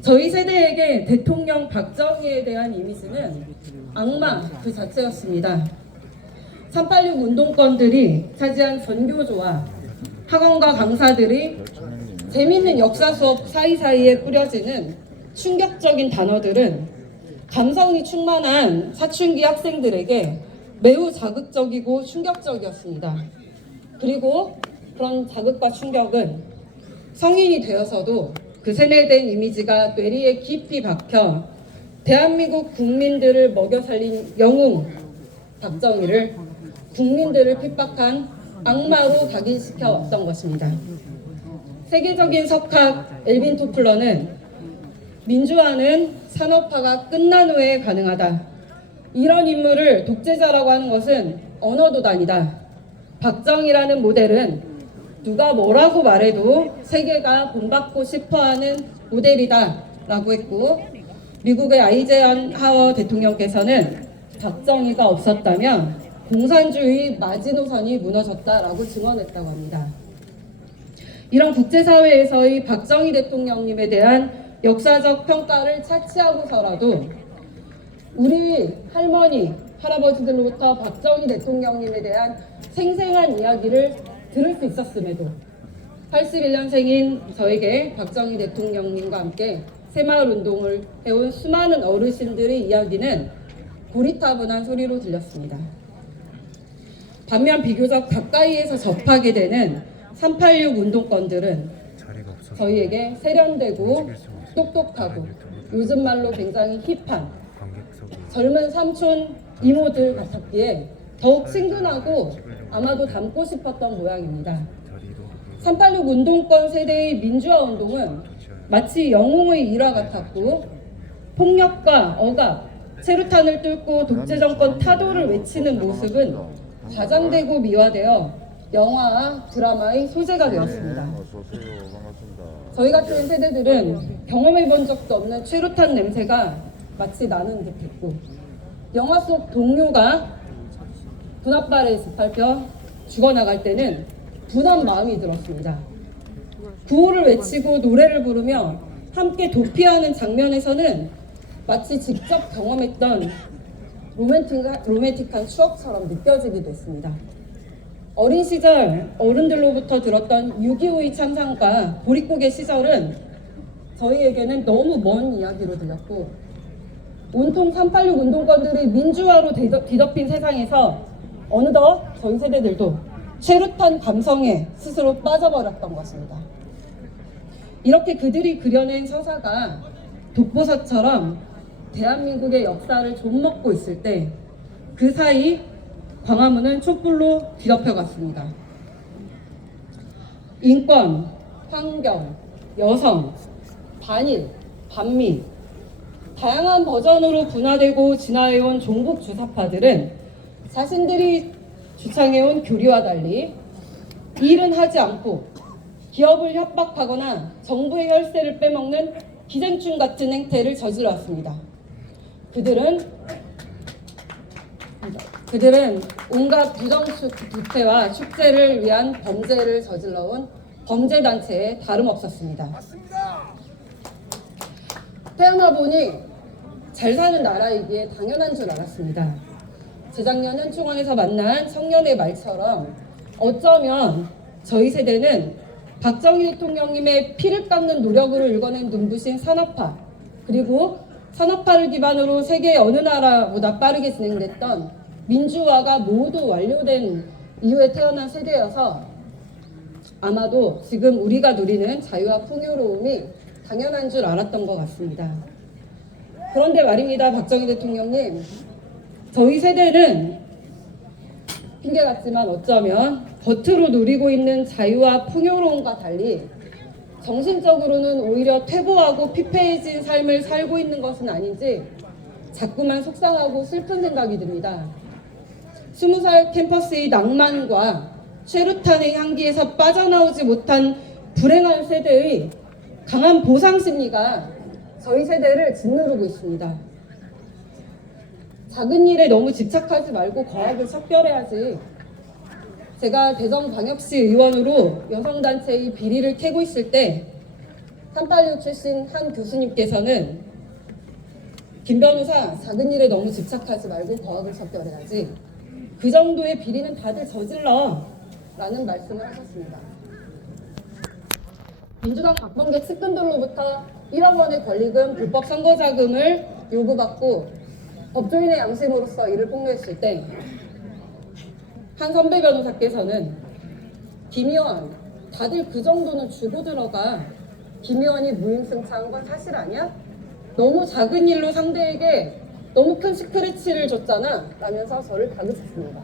저희 세대에게 대통령 박정희에 대한 이미지는 악마 그 자체였습니다. 386 운동권들이 차지한 전교조와 학원과 강사들이 재밌는 역사 수업 사이사이에 뿌려지는 충격적인 단어들은 감성이 충만한 사춘기 학생들에게 매우 자극적이고 충격적이었습니다. 그리고 그런 자극과 충격은 성인이 되어서도 그 세뇌된 이미지가 뇌리에 깊이 박혀 대한민국 국민들을 먹여 살린 영웅 박정희를 국민들을 핍박한 악마로 각인시켜 왔던 것입니다. 세계적인 석학 엘빈 토플러는 민주화는 산업화가 끝난 후에 가능하다. 이런 인물을 독재자라고 하는 것은 언어도단이다. 박정희라는 모델은 누가 뭐라고 말해도 세계가 본받고 싶어하는 모델이다 라고 했고, 미국의 아이젠하워 대통령께서는 박정희가 없었다면 공산주의 마지노선이 무너졌다라고 증언했다고 합니다. 이런 국제사회에서의 박정희 대통령님에 대한 역사적 평가를 차치하고서라도 우리 할머니, 할아버지들로부터 박정희 대통령님에 대한 생생한 이야기를 들을 수 있었음에도 81년생인 저에게 박정희 대통령님과 함께 새마을운동을 해온 수많은 어르신들의 이야기는 고리타분한 소리로 들렸습니다. 반면 비교적 가까이에서 접하게 되는 386 운동권들은 저희에게 세련되고 똑똑하고 요즘 말로 굉장히 힙한 젊은 삼촌 이모들 같았기에 더욱 친근하고 아마도 닮고 싶었던 모양입니다. 386 운동권 세대의 민주화 운동은 마치 영웅의 일화 같았고, 폭력과 억압, 체류탄을 뚫고 독재 정권 타도를 외치는 모습은 과장되고 미화되어 영화와 드라마의 소재가 되었습니다. 저희 같은 세대들은 경험해본 적도 없는 최루탄 냄새가 마치 나는 듯했고, 영화 속 동료가 분합발에 짓밟혀 죽어나갈 때는 분한 마음이 들었습니다. 구호를 외치고 노래를 부르며 함께 도피하는 장면에서는 마치 직접 경험했던 로맨틱한 추억처럼 느껴지기도 했습니다. 어린 시절 어른들로부터 들었던 6.25의 참상과 보릿고개 시절은 저희에게는 너무 먼 이야기로 들렸고, 온통 386 운동권들의 민주화로 뒤덮인 세상에서 어느덧 저희 세대들도 최루탄 감성에 스스로 빠져버렸던 것입니다. 이렇게 그들이 그려낸 서사가 독보사처럼 대한민국의 역사를 좀먹고 있을 때 그 사이 광화문은 촛불로 뒤덮여갔습니다. 인권, 환경, 여성, 반일, 반미 다양한 버전으로 분화되고 진화해온 종북 주사파들은 자신들이 주창해온 교리와 달리 일은 하지 않고 기업을 협박하거나 정부의 혈세를 빼먹는 기생충 같은 행태를 저질러왔습니다. 그들은 온갖 부정부패와 축제를 위한 범죄를 저질러온 범죄단체에 다름없었습니다. 태어나 보니 잘 사는 나라이기에 당연한 줄 알았습니다. 재작년 현충원에서 만난 청년의 말처럼 어쩌면 저희 세대는 박정희 대통령님의 피를 깎는 노력으로 일궈낸 눈부신 산업화, 그리고 산업화를 기반으로 세계 어느 나라보다 빠르게 진행됐던 민주화가 모두 완료된 이후에 태어난 세대여서 아마도 지금 우리가 누리는 자유와 풍요로움이 당연한 줄 알았던 것 같습니다. 그런데 말입니다, 박정희 대통령님. 저희 세대는 핑계 같지만 어쩌면 겉으로 누리고 있는 자유와 풍요로움과 달리 정신적으로는 오히려 퇴보하고 피폐해진 삶을 살고 있는 것은 아닌지 자꾸만 속상하고 슬픈 생각이 듭니다. 20살 캠퍼스의 낭만과 최루탄의 향기에서 빠져나오지 못한 불행한 세대의 강한 보상 심리가 저희 세대를 짓누르고 있습니다. 작은 일에 너무 집착하지 말고 과학을 척결해야지. 제가 대전광역시 의원으로 여성단체의 비리를 캐고 있을 때 386 출신 한 교수님께서는 김 변호사, 작은 일에 너무 집착하지 말고 과학을 척결해야지. 그 정도의 비리는 다들 저질러 라는 말씀을 하셨습니다. 민주당 박범계 측근들로부터 1억 원의 권리금, 불법 선거자금을 요구받고 법조인의 양심으로서 이를 폭로했을 때 한 선배 변호사께서는 김 의원, 다들 그 정도는 주고 들어가. 김 의원이 무임승차한 건 사실 아니야? 너무 작은 일로 상대에게 너무 큰 스크래치를 줬잖아 라면서 저를 다그쳤습니다.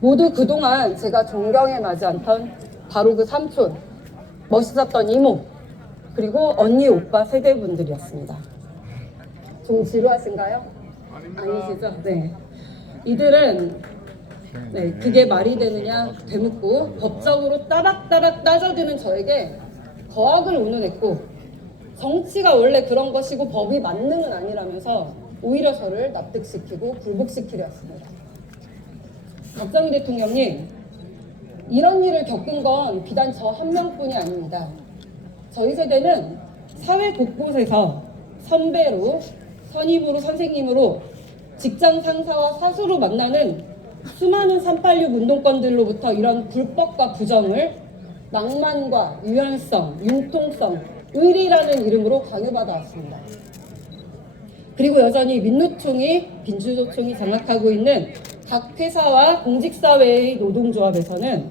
모두 그동안 제가 존경에 맞지 않던 바로 그 삼촌, 멋있었던 이모, 그리고 언니, 오빠 세대분들이었습니다. 좀 지루하신가요? 아니시죠? 네. 이들은 네, 그게 말이 되느냐 되묻고 법적으로 따박따박 따져드는 저에게 거학을 운운했고 정치가 원래 그런 것이고 법이 만능은 아니라면서 오히려 저를 납득시키고 굴복시키려 했습니다. 박정희 대통령님, 이런 일을 겪은 건 비단 저 한 명뿐이 아닙니다. 저희 세대는 사회 곳곳에서 선배로, 선임으로, 선생님으로, 직장 상사와 사수로 만나는 수많은 386 운동권들로부터 이런 불법과 부정을 낭만과 유연성, 융통성, 의리라는 이름으로 강요받아 왔습니다. 그리고 여전히 민노총이, 민주노총이 장악하고 있는 각 회사와 공직사회의 노동조합에서는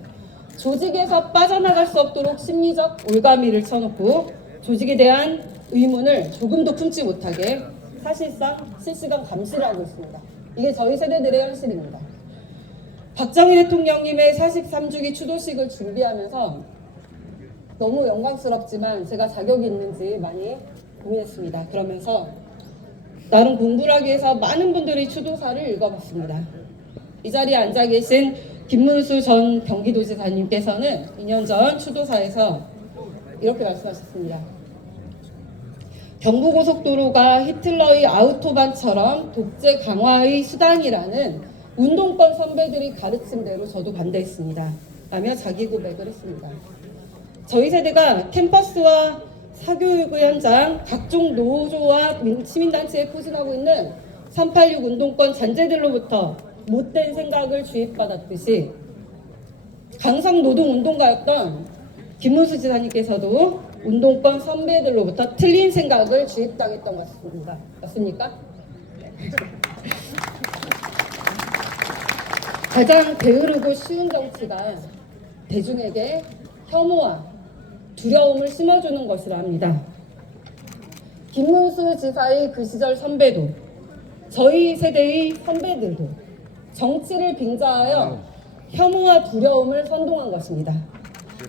조직에서 빠져나갈 수 없도록 심리적 올가미를 쳐놓고 조직에 대한 의문을 조금도 품지 못하게 사실상 실시간 감시를 하고 있습니다. 이게 저희 세대들의 현실입니다. 박정희 대통령님의 43주기 추도식을 준비하면서 너무 영광스럽지만 제가 자격이 있는지 많이 고민했습니다. 그러면서 나름 공부를 하기 위해서 많은 분들이 추도사를 읽어봤습니다. 이 자리에 앉아 계신 김문수 전 경기도지사님께서는 2년 전 추도사에서 이렇게 말씀하셨습니다. 경부고속도로가 히틀러의 아우토반처럼 독재 강화의 수단이라는 운동권 선배들이 가르친 대로 저도 반대했습니다. 라며 자기 고백을 했습니다. 저희 세대가 캠퍼스와 사교육의 현장, 각종 노조와 시민단체에 포진하고 있는 386 운동권 잔재들로부터 못된 생각을 주입받았듯이 강성 노동운동가였던 김문수 지사님께서도 운동권 선배들로부터 틀린 생각을 주입당했던 것 같습니다. 맞습니까? 가장 게으르고 쉬운 정치가 대중에게 혐오와 두려움을 심어주는 것이라 합니다. 김문수 지사의 그 시절 선배도 저희 세대의 선배들도 정치를 빙자하여 혐오와 두려움을 선동한 것입니다.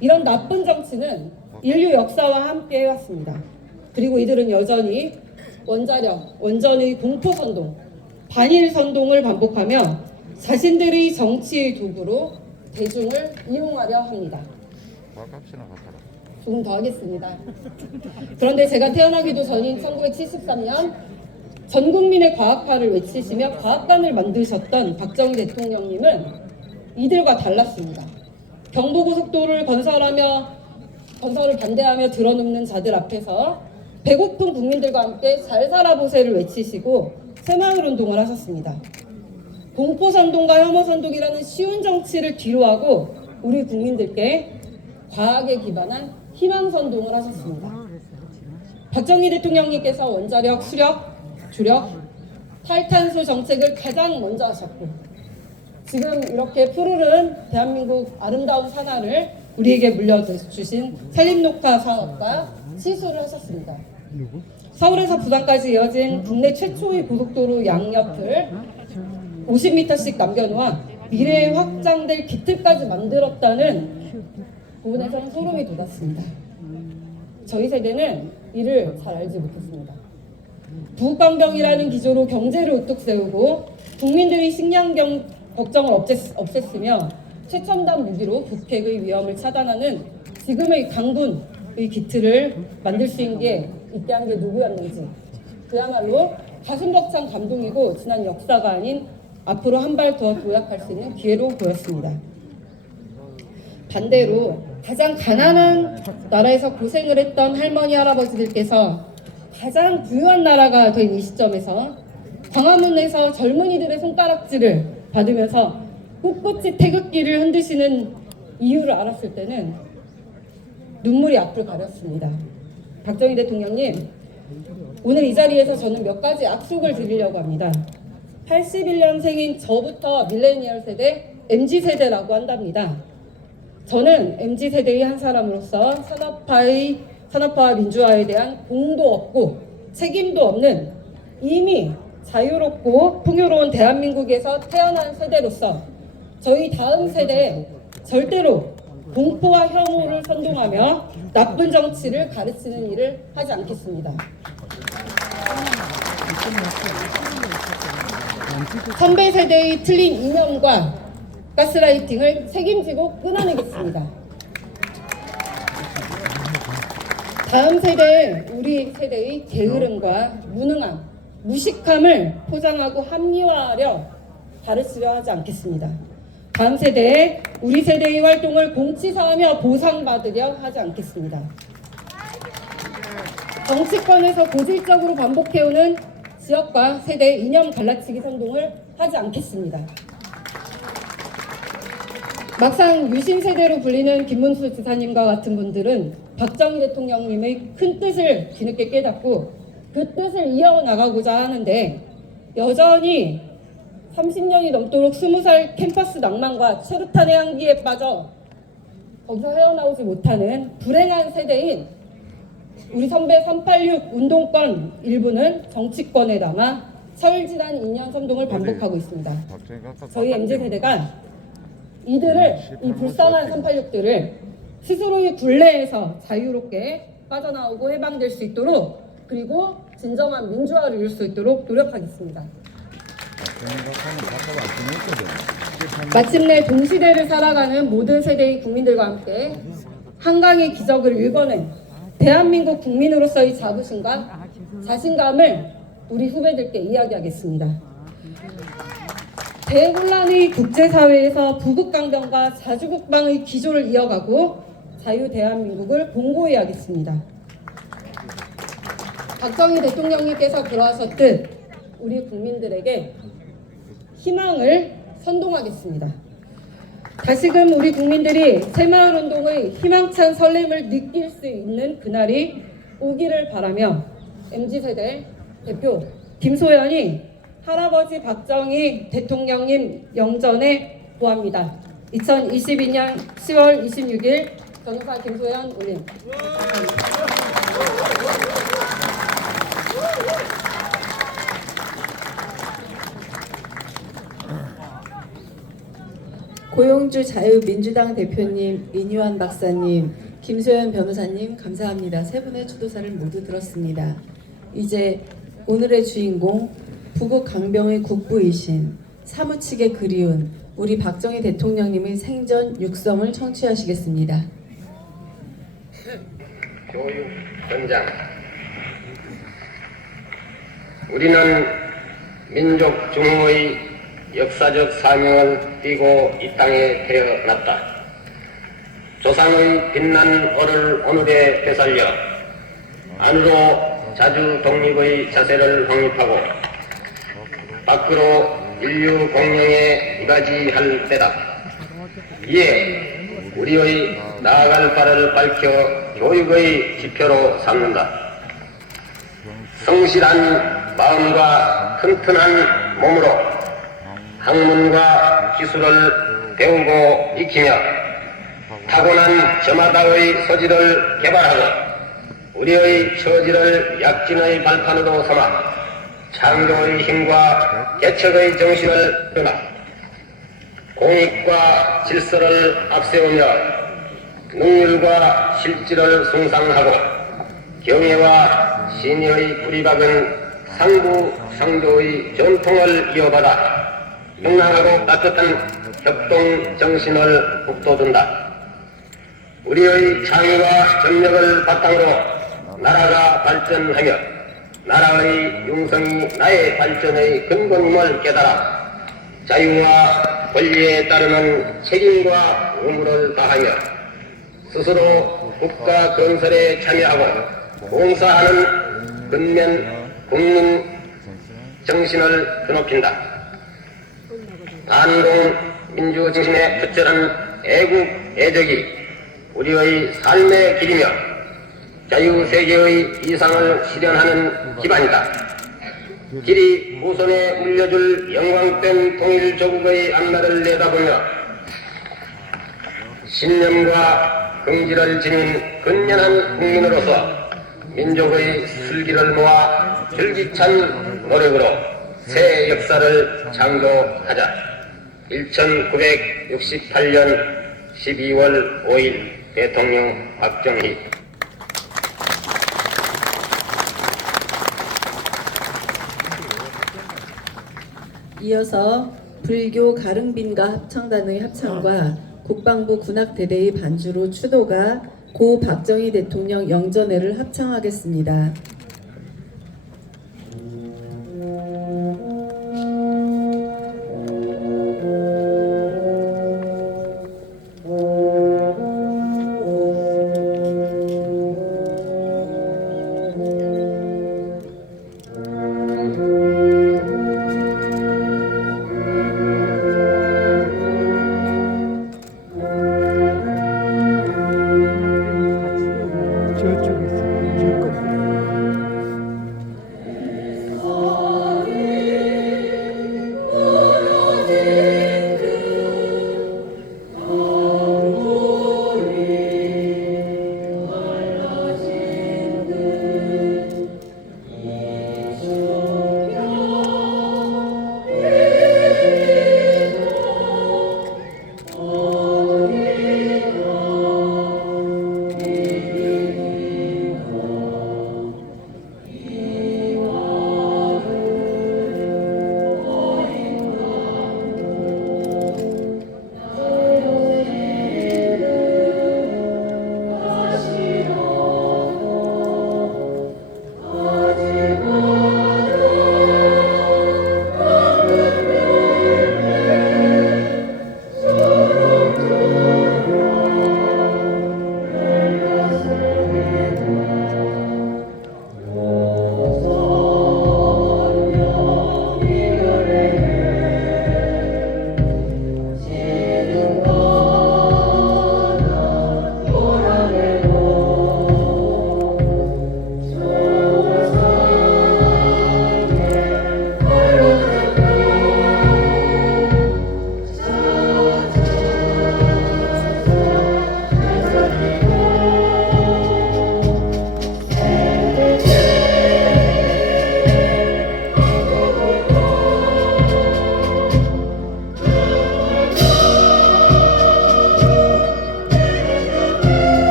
이런 나쁜 정치는 인류 역사와 함께 해왔습니다. 그리고 이들은 여전히 원자력, 원전의 공포선동, 반일선동을 반복하며 자신들의 정치의 도구로 대중을 이용하려 합니다. 조금 더 하겠습니다. 그런데 제가 태어나기도 전인 1973년 전 국민의 과학화를 외치시며 과학관을 만드셨던 박정희 대통령님은 이들과 달랐습니다. 경부고속도로를 건설을 반대하며 들어눕는 자들 앞에서 배고픈 국민들과 함께 잘 살아보세를 외치시고 새마을운동을 하셨습니다. 공포선동과 혐오선동이라는 쉬운 정치를 뒤로하고 우리 국민들께 과학에 기반한 희망선동을 하셨습니다. 박정희 대통령님께서 원자력, 수력, 주력, 탈탄소 정책을 가장 먼저 하셨고 지금 이렇게 푸르른 대한민국 아름다운 산하를 우리에게 물려주신 산림녹화 사업과 시술을 하셨습니다. 서울에서 부산까지 이어진 국내 최초의 고속도로 양옆을 50m씩 남겨놓아 미래에 확장될 기틀까지 만들었다는 부분에서는 소름이 돋았습니다. 저희 세대는 이를 잘 알지 못했습니다. 부국강병이라는 기조로 경제를 우뚝 세우고 국민들의 식량 걱정을 없앴으며 최첨단 무기로 북핵의 위험을 차단하는 지금의 강군의 기틀을 만들 수 있는 게 이때 한 게 누구였는지 그야말로 가슴 벅찬 감동이고 지난 역사가 아닌 앞으로 한 발 더 도약할 수 있는 기회로 보였습니다. 반대로 가장 가난한 나라에서 고생을 했던 할머니 할아버지들께서 가장 부유한 나라가 된 이 시점에서 광화문에서 젊은이들의 손가락질을 받으면서 꿋꿋이 태극기를 흔드시는 이유를 알았을 때는 눈물이 앞을 가렸습니다. 박정희 대통령님, 오늘 이 자리에서 저는 몇 가지 약속을 드리려고 합니다. 81년생인 저부터 밀레니얼 세대, MZ세대라고 한답니다. 저는 MZ세대의 한 사람으로서 산업화와 민주화에 대한 공도 없고 책임도 없는 이미 자유롭고 풍요로운 대한민국에서 태어난 세대로서 저희 다음 세대에 절대로 공포와 혐오를 선동하며 나쁜 정치를 가르치는 일을 하지 않겠습니다. 선배 세대의 틀린 이념과 가스라이팅을 책임지고 끊어내겠습니다. 다음 세대, 우리 세대의 게으름과 무능함, 무식함을 포장하고 합리화하려 발을 쓰려 하지 않겠습니다. 다음 세대에 우리 세대의 활동을 공치사하며 보상받으려 하지 않겠습니다. 정치권에서 고질적으로 반복해오는 지역과 세대 이념 갈라치기 선동을 하지 않겠습니다. 막상 유신 세대로 불리는 김문수 지사님과 같은 분들은 박정희 대통령님의 큰 뜻을 뒤늦게 깨닫고 그 뜻을 이어나가고자 하는데 여전히 30년이 넘도록 20살 캠퍼스 낭만과 최루탄의 향기에 빠져 거기서 헤어나오지 못하는 불행한 세대인 우리 선배 386 운동권 일부는 정치권에 남아 서울지난 2년 선동을 반복하고 있습니다. 저희 MZ세대가 이들을, 이 불쌍한 386들을 스스로의 굴레에서 자유롭게 빠져나오고 해방될 수 있도록, 그리고 진정한 민주화를 이룰 수 있도록 노력하겠습니다. 마침내 동시대를 살아가는 모든 세대의 국민들과 함께 한강의 기적을 읽어낸 대한민국 국민으로서의 자부심과 자신감을 우리 후배들께 이야기하겠습니다. 대혼란의 국제사회에서 부국강병과 자주국방의 기조를 이어가고 자유 대한민국을 공고히 하겠습니다. 박정희 대통령님께서 그러하셨듯 우리 국민들에게 희망을 선동하겠습니다. 다시금 우리 국민들이 새마을운동의 희망찬 설렘을 느낄 수 있는 그날이 오기를 바라며 MZ세대 대표 김소연이 할아버지 박정희 대통령님 영전에 고합니다. 2022년 10월 26일 변호사 김소연 올림. 고용주 자유민주당 대표님, 이뉴한 박사님, 김소연 변호사님 감사합니다. 세 분의 추도사를 모두 들었습니다. 이제 오늘의 주인공 부국 강병의 국부이신 사무치게 그리운 우리 박정희 대통령님의 생전 육성을 청취하시겠습니다. 교육 현장. 우리는 민족 중흥의 역사적 사명을 띠고 이 땅에 태어났다. 조상의 빛난 얼을 오늘에 되살려 안으로 자주 독립의 자세를 확립하고 밖으로 인류 공영에 이바지할 때다. 이에 우리의 나아갈 바를 밝혀 교육의 지표로 삼는다. 성실한 마음과 튼튼한 몸으로 학문과 기술을 배우고 익히며 타고난 저마다의 소질을 개발하고 우리의 처지를 약진의 발판으로 삼아 창조의 힘과 개척의 정신을 드나 공익과 질서를 앞세우며 능률과 실질을 숭상하고 경애와 신의의 뿌리 박은 상부상조의 전통을 이어받아 명랑하고 따뜻한 협동 정신을 북돋운다. 우리의 창의와 전력을 바탕으로 나라가 발전하며 나라의 융성이 나의 발전의 근본임을 깨달아 자유와 권리에 따르는 책임과 의무를 다하며 스스로 국가 건설에 참여하고 봉사하는 근면 국민 정신을 드높인다. 반공 민주 정신의 투철한 애국 애적이 우리의 삶의 길이며 자유세계의 이상을 실현하는 기반이다. 길이 후손에 물려줄 영광된 통일조국의 앞날을 내다보며 신념과 긍지를 지닌 근면한 국민으로서 민족의 슬기를 모아 줄기찬 노력으로 새 역사를 창조하자. 1968년 12월 5일 대통령 박정희. 이어서 불교 가릉빈가 합창단의 합창과 국방부 군악대대의 반주로 추도가 고 박정희 대통령 영전회를 합창하겠습니다.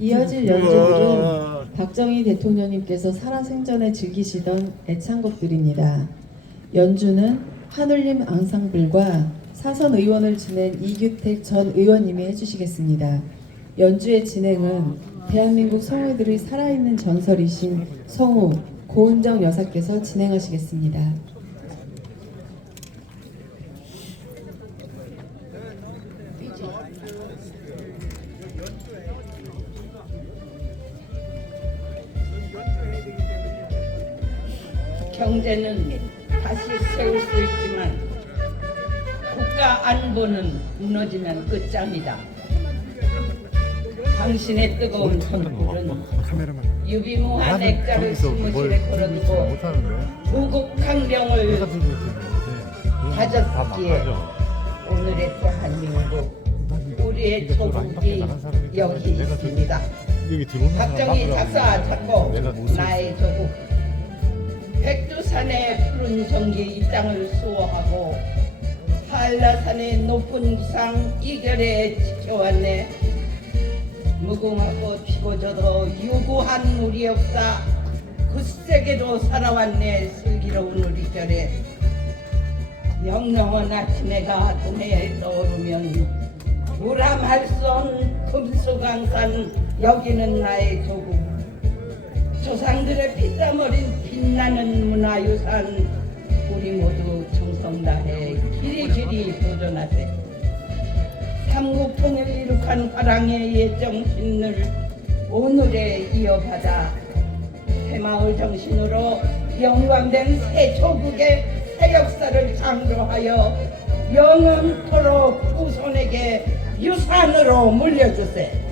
이어질 연주들은 박정희 대통령님께서 살아생전에 즐기시던 애창곡들입니다. 연주는 한울림 앙상블과 사선 의원을 지낸 이규택 전 의원님이 해주시겠습니다. 연주의 진행은 대한민국 성우들의 살아있는 전설이신 성우 고은정 여사께서 진행하시겠습니다. 경제는 다시 세울 수 있지만 국가 안보는 무너지면 끝장이다. 당신의 뜨거운 손길은 유비무한 액자를 스무실에 걸어두고 무국 강령을 다졌기에 오늘의 대한민국 우리의 조국이 여기 있습니다. 박정희 작사 작곡 나의 조국 백두산의 푸른 정기 이 땅을 수호하고 한라산의 높은 기상 이결에 지켜왔네. 무궁하고 피고 져도 유구한 우리 역사 굳세게도 살아왔네. 슬기로운 우리 결에 영롱한 아침해가 동해에 떠오르면 우람할 수 없는 금수강산 여기는 나의 조국. 조상들의 피땀 어린 빛나는 문화유산 우리 모두 정성 다해 길이길이 도전하세. 삼국통일 이룩한 화랑의 옛 정신을 오늘에 이어받아 새마을 정신으로 영광된 새 조국의 새 역사를 창조하여 영원토록 후손에게 유산으로 물려주세.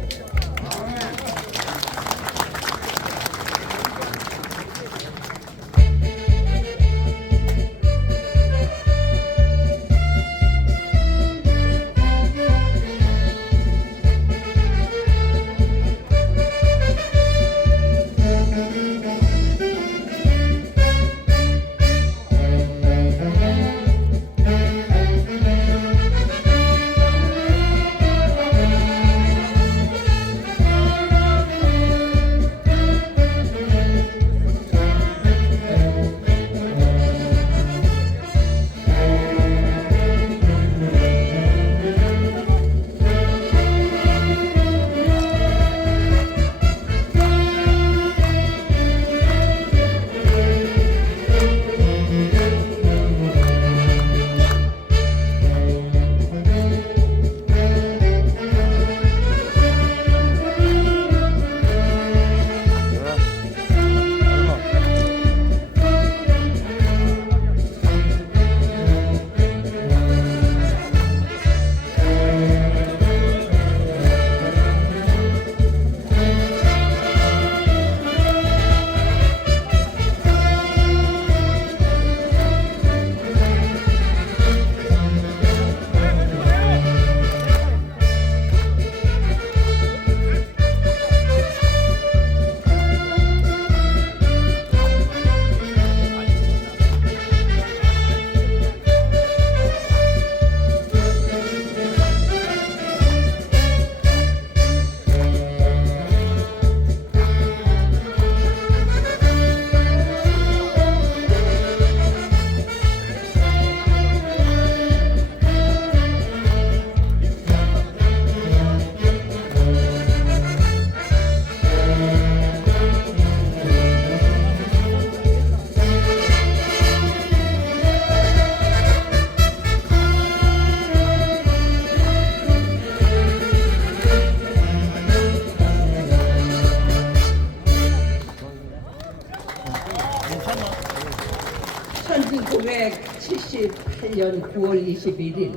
(1978년 9월 21일)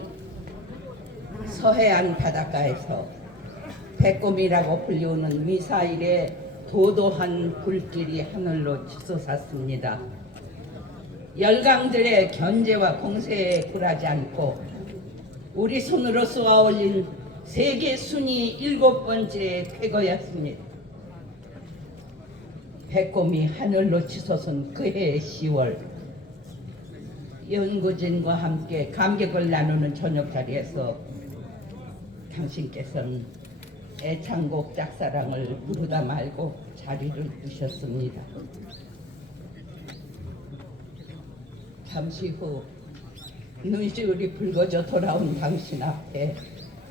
서해안 바닷가에서 백곰이라고 불리우는 미사일의 도도한 불길이 하늘로 치솟았습니다. 열강들의 견제와 공세에 굴하지 않고 우리 손으로 쏘아 올린 세계 순위 7번째 쾌거였습니다. 백곰이 하늘로 치솟은 그해 10월 연구진과 함께 감격을 나누는 저녁 자리에서 당신께서는 애창곡 짝사랑을 부르다 말고 자리를 부셨습니다. 잠시 후 눈시울이 붉어져 돌아온 당신 앞에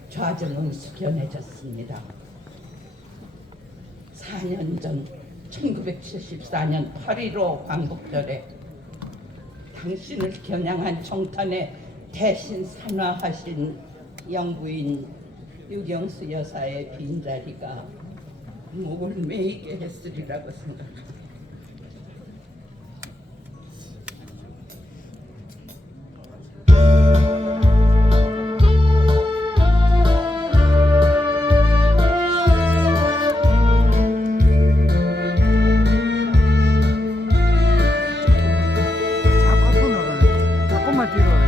좌정은 숙연해졌습니다. 4년 전 1974년 8.15 광복절에 당신을 겨냥한 청탄에 대신 산화하신 영부인 유경수 여사의 빈자리가 목을 메이게 했으리라고 생각합니다. 조금만 뒤로.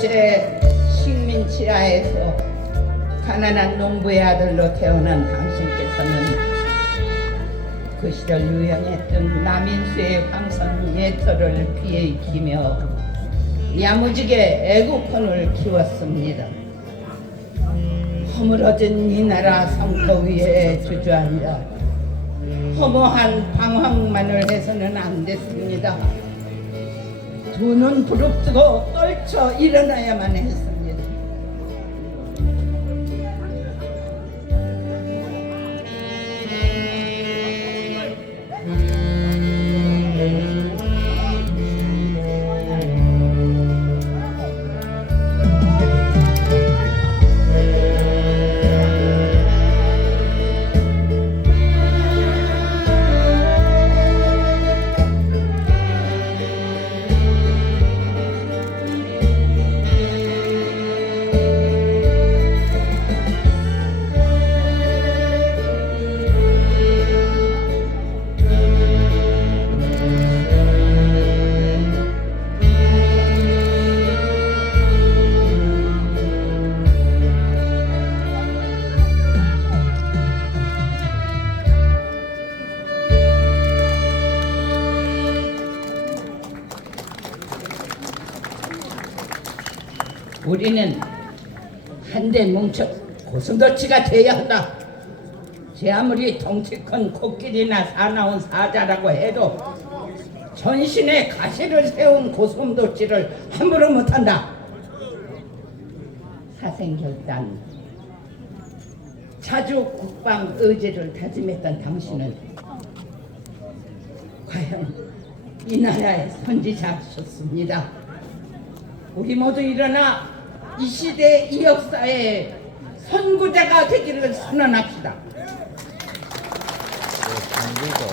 일제 식민지하에서 가난한 농부의 아들로 태어난 당신께서는 그 시절 유행했던 남인수의 황선 예터를 피해 익히며 야무지게 애국혼을 키웠습니다. 허물어진 이 나라 성터 위에 주저앉아 허무한 방황만을 해서는 안 됐습니다. 두 눈 부릅뜨고 떨쳐 일어나야만 했습니다. 우리는 한데 뭉쳐 고슴도치가 돼야 한다. 제 아무리 덩치 큰 코끼리나 사나운 사자라고 해도 전신에 가시를 세운 고슴도치를 함부로 못한다. 사생결단 자주 국방 의지를 다짐했던 당신은 과연 이 나라의 선지자셨습니다. 우리 모두 일어나 이 시대 이 역사의 선구자가 되기를 선언합시다. 선구자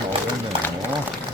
모르겠네요.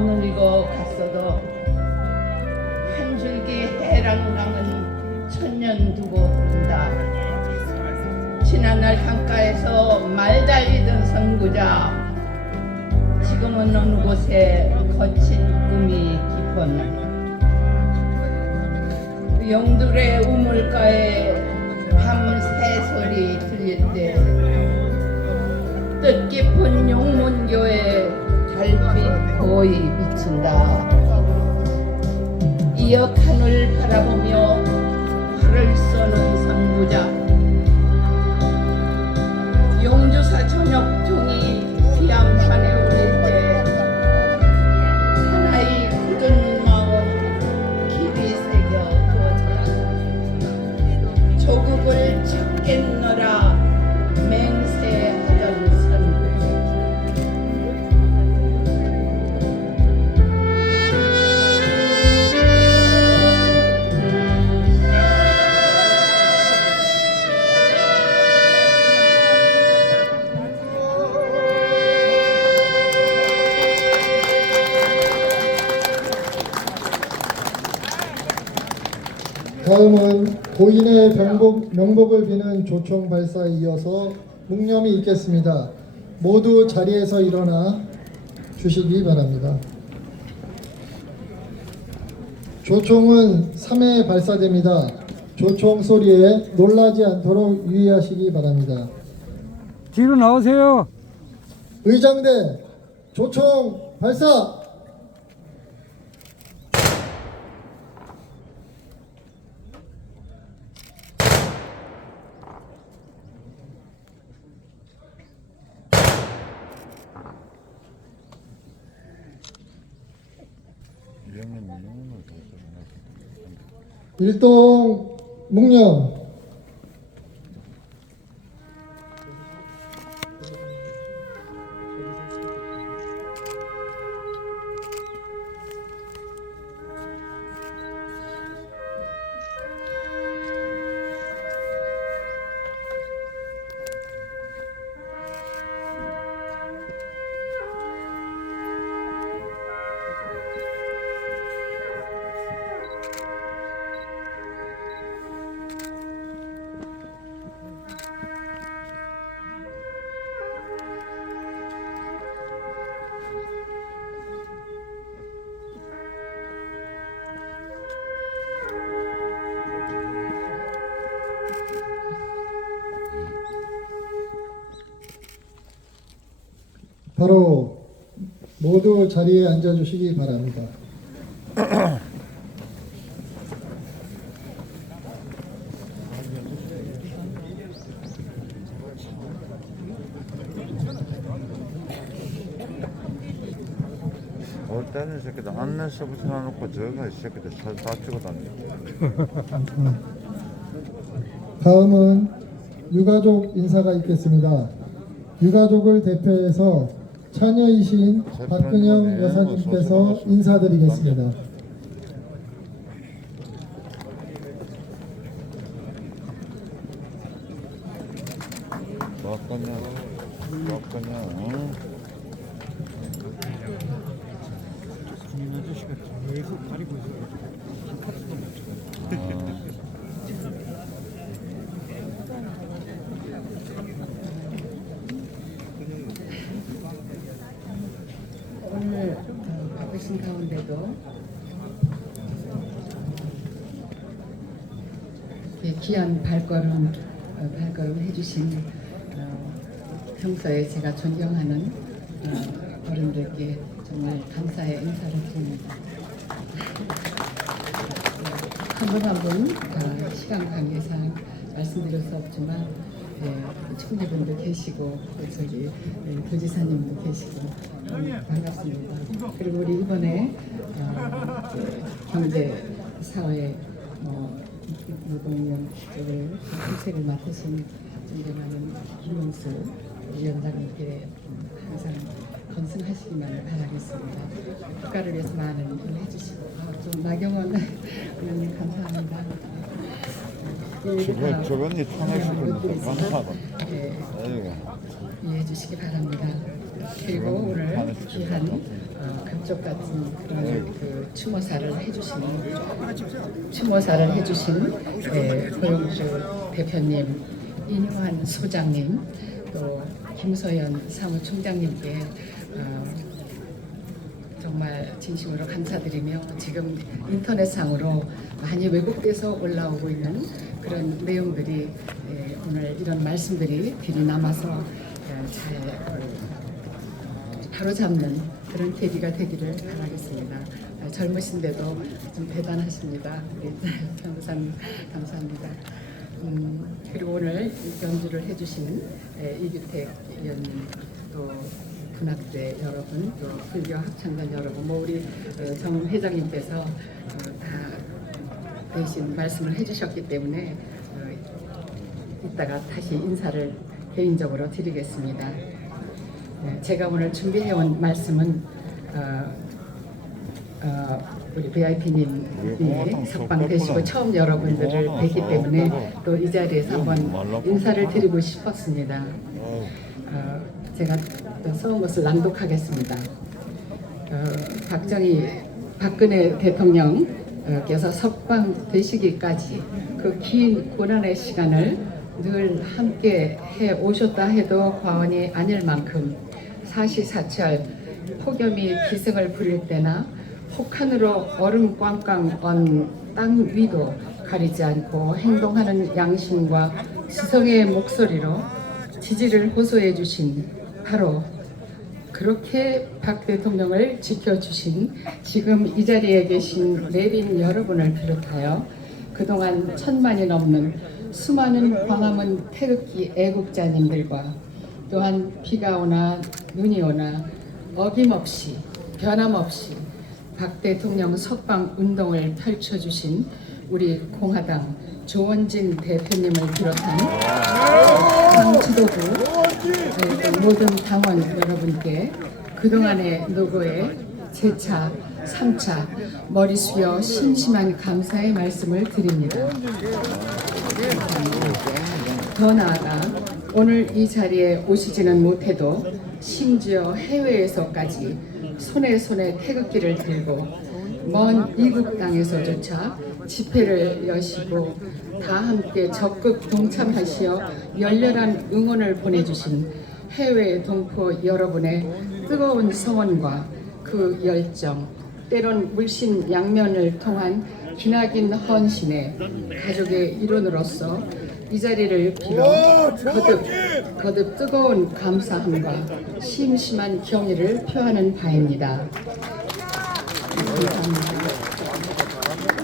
늙어 갔어도 한 줄기 해랑강은 천년 두고 흐른다. 지난날 강가에서 말 달리던 선구자, 지금은 어느 곳에 거친 꿈이 깊었나. 영들의 우물가에 밤 새소리 들릴 때 뜻깊은 용문교에 달빛 거의 비친다. 이역 하늘 바라보며 활을 쏘는 선구자, 용주사 저녁종이 귀암산에 오를 때 사나이 굳은 마음 길이 새겨 두었다. 조국을 찾겠노라 맹세하던 선구. 다음은 고인의 명복을 비는 조총 발사에 이어서 묵념이 있겠습니다. 모두 자리에서 일어나 주시기 바랍니다. 조총은 3회 발사됩니다. 조총 소리에 놀라지 않도록 유의하시기 바랍니다. 뒤로 나오세요. 의장대 조총 발사! 일동 묵념. 바로 모두 자리에 앉아주시기 바랍니다. 올 때는 이 새끼들 안내서 붙여놓고 저거 이 새끼들 사진 다 찍어 다니고. 다음은 유가족 인사가 있겠습니다. 유가족을 대표해서 차녀이신 박근영 여사님께서 인사드리겠습니다. 아저씨가 계속 가리고 있어요. 한 카트도 못 쳐요. 오늘 바쁘신 가운데도 귀한 발걸음 해주신 평소에 제가 존경하는 어른들께 정말 감사의 인사를 드립니다. 한 분 한 분 시간 관계상 말씀드릴 수 없지만 총리분도 계시고 저기 도지사님도 계시고 반갑습니다. 그리고 우리 이번에 경제 사회 노동련 쪽을 정책을 맡으신 존경하는 김용수 위원장님께 항상 건승하시기만 바라겠습니다. 국가를 위해서 많은 일을 해주시고 좀 나경원 의원님 감사합니다. 저번에 통화시키는 감사하다. 이해해 주시기 바랍니다. 그리고 오늘 귀한 금쪽 같은 그런 추모사를 해주신 고용주 대표님, 인유한 소장님, 또 김소연 사무총장님께 정말 진심으로 감사드리며 지금 인터넷상으로 많이 왜곡돼서 올라오고 있는 그런 내용들이 오늘 이런 말씀들이 길이 남아서 잘 바로잡는 그런 계기가 되기를 바라겠습니다. 젊으신데도 좀 대단하십니다. 우리 변호사님 감사합니다. 그리고 오늘 연주를 해주신 이규택 의원님, 또 군악대 여러분, 또 불교 합창단 여러분, 우리 정 회장님께서 다 대신 말씀을 해주셨기 때문에 이따가 다시 인사를 개인적으로 드리겠습니다. 제가 오늘 준비해온 말씀은 우리 VIP님이 석방되시고 처음 여러분들을 뵙기 때문에 또 이 자리에서 한번 인사를 드리고 싶었습니다. 제가 써온 것을 낭독하겠습니다. 박근혜 대통령 대통령께서 석방 되시기까지 그 긴 고난의 시간을 늘 함께 해 오셨다 해도 과언이 아닐 만큼 사시사철 폭염이 기승을 부릴 때나 혹한으로 얼음 꽝꽝 언 땅 위도 가리지 않고 행동하는 양심과 지성의 목소리로 지지를 호소해 주신 바로 그렇게 박 대통령을 지켜주신 지금 이 자리에 계신 내빈 여러분을 비롯하여 그동안 1000만이 넘는 수많은 광화문 태극기 애국자님들과 또한 비가 오나 눈이 오나 어김없이 변함없이 박 대통령 석방 운동을 펼쳐주신 우리 공화당 조원진 대표님을 비롯한 당 지도부 모든 당원 여러분께 그동안의 노고에 재차 3차 머리 숙여 심심한 감사의 말씀을 드립니다. 더 나아가 오늘 이 자리에 오시지는 못해도 심지어 해외에서까지 손에 태극기를 들고 먼 이국 땅에서조차 집회를 여시고 다 함께 적극 동참하시어 열렬한 응원을 보내주신 해외 동포 여러분의 뜨거운 성원과 그 열정, 때론 물심양면을 통한 기나긴 헌신에 가족의 일원으로서 이 자리를 빌어 거듭 뜨거운 감사함과 심심한 경의를 표하는 바입니다. 감사합니다.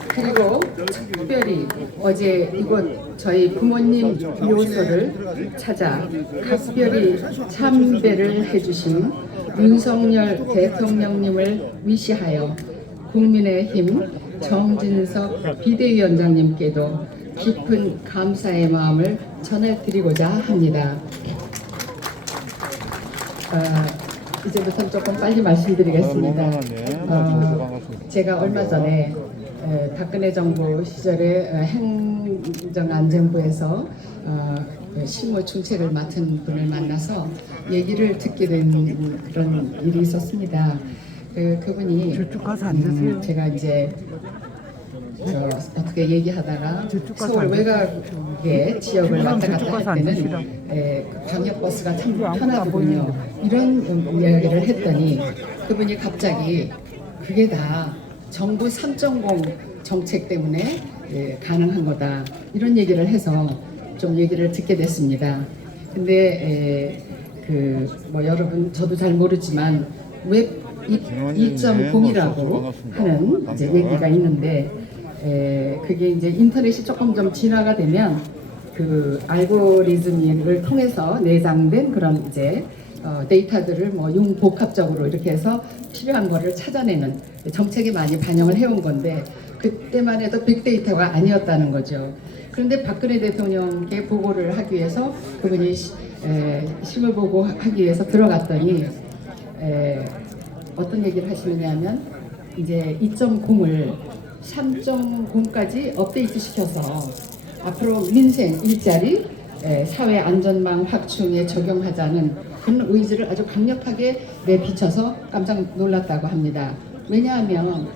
그리고 특별히 어제 이곳 저희 부모님 묘소를 찾아 각별히 참배를 해주신 윤석열 대통령님을 위시하여 국민의힘 정진석 비대위원장님께도 깊은 감사의 마음을 전해드리고자 합니다. 이제부터 조금 빨리 말씀드리겠습니다. 제가 얼마 전에 박근혜 정부 시절에 행정안전부에서 실무 중책을 맡은 분을 만나서 얘기를 듣게 된 그런 일이 있었습니다. 그분이 제가 이제 어떻게 얘기하다가 서울 외곽의 지역을 왔다 갔다 할 때는 광역버스가 참 편하거든요. 이런 이야기를 했더니 그분이 갑자기 그게 다 정부 3.0 정책 때문에 가능한 거다 이런 얘기를 해서 좀 얘기를 듣게 됐습니다. 근데 뭐 여러분 저도 잘 모르지만 웹 2.0이라고 하는 이제 얘기가 있는데 그게 이제 인터넷이 조금 좀 진화가 되면 그 알고리즘을 통해서 내장된 그런 이제 데이터들을 뭐 융복합적으로 이렇게 해서 필요한 거를 찾아내는 정책이 많이 반영을 해온 건데 그때만 해도 빅데이터가 아니었다는 거죠. 그런데 박근혜 대통령께 보고를 하기 위해서 그분이 실무 보고하기 위해서 들어갔더니 어떤 얘기를 하시느냐 하면 이제 2.0을 3.0까지 업데이트 시켜서 앞으로 민생, 일자리, 사회 안전망 확충에 적용하자는 그런 의지를 아주 강력하게 내비쳐서 깜짝 놀랐다고 합니다. 왜냐하면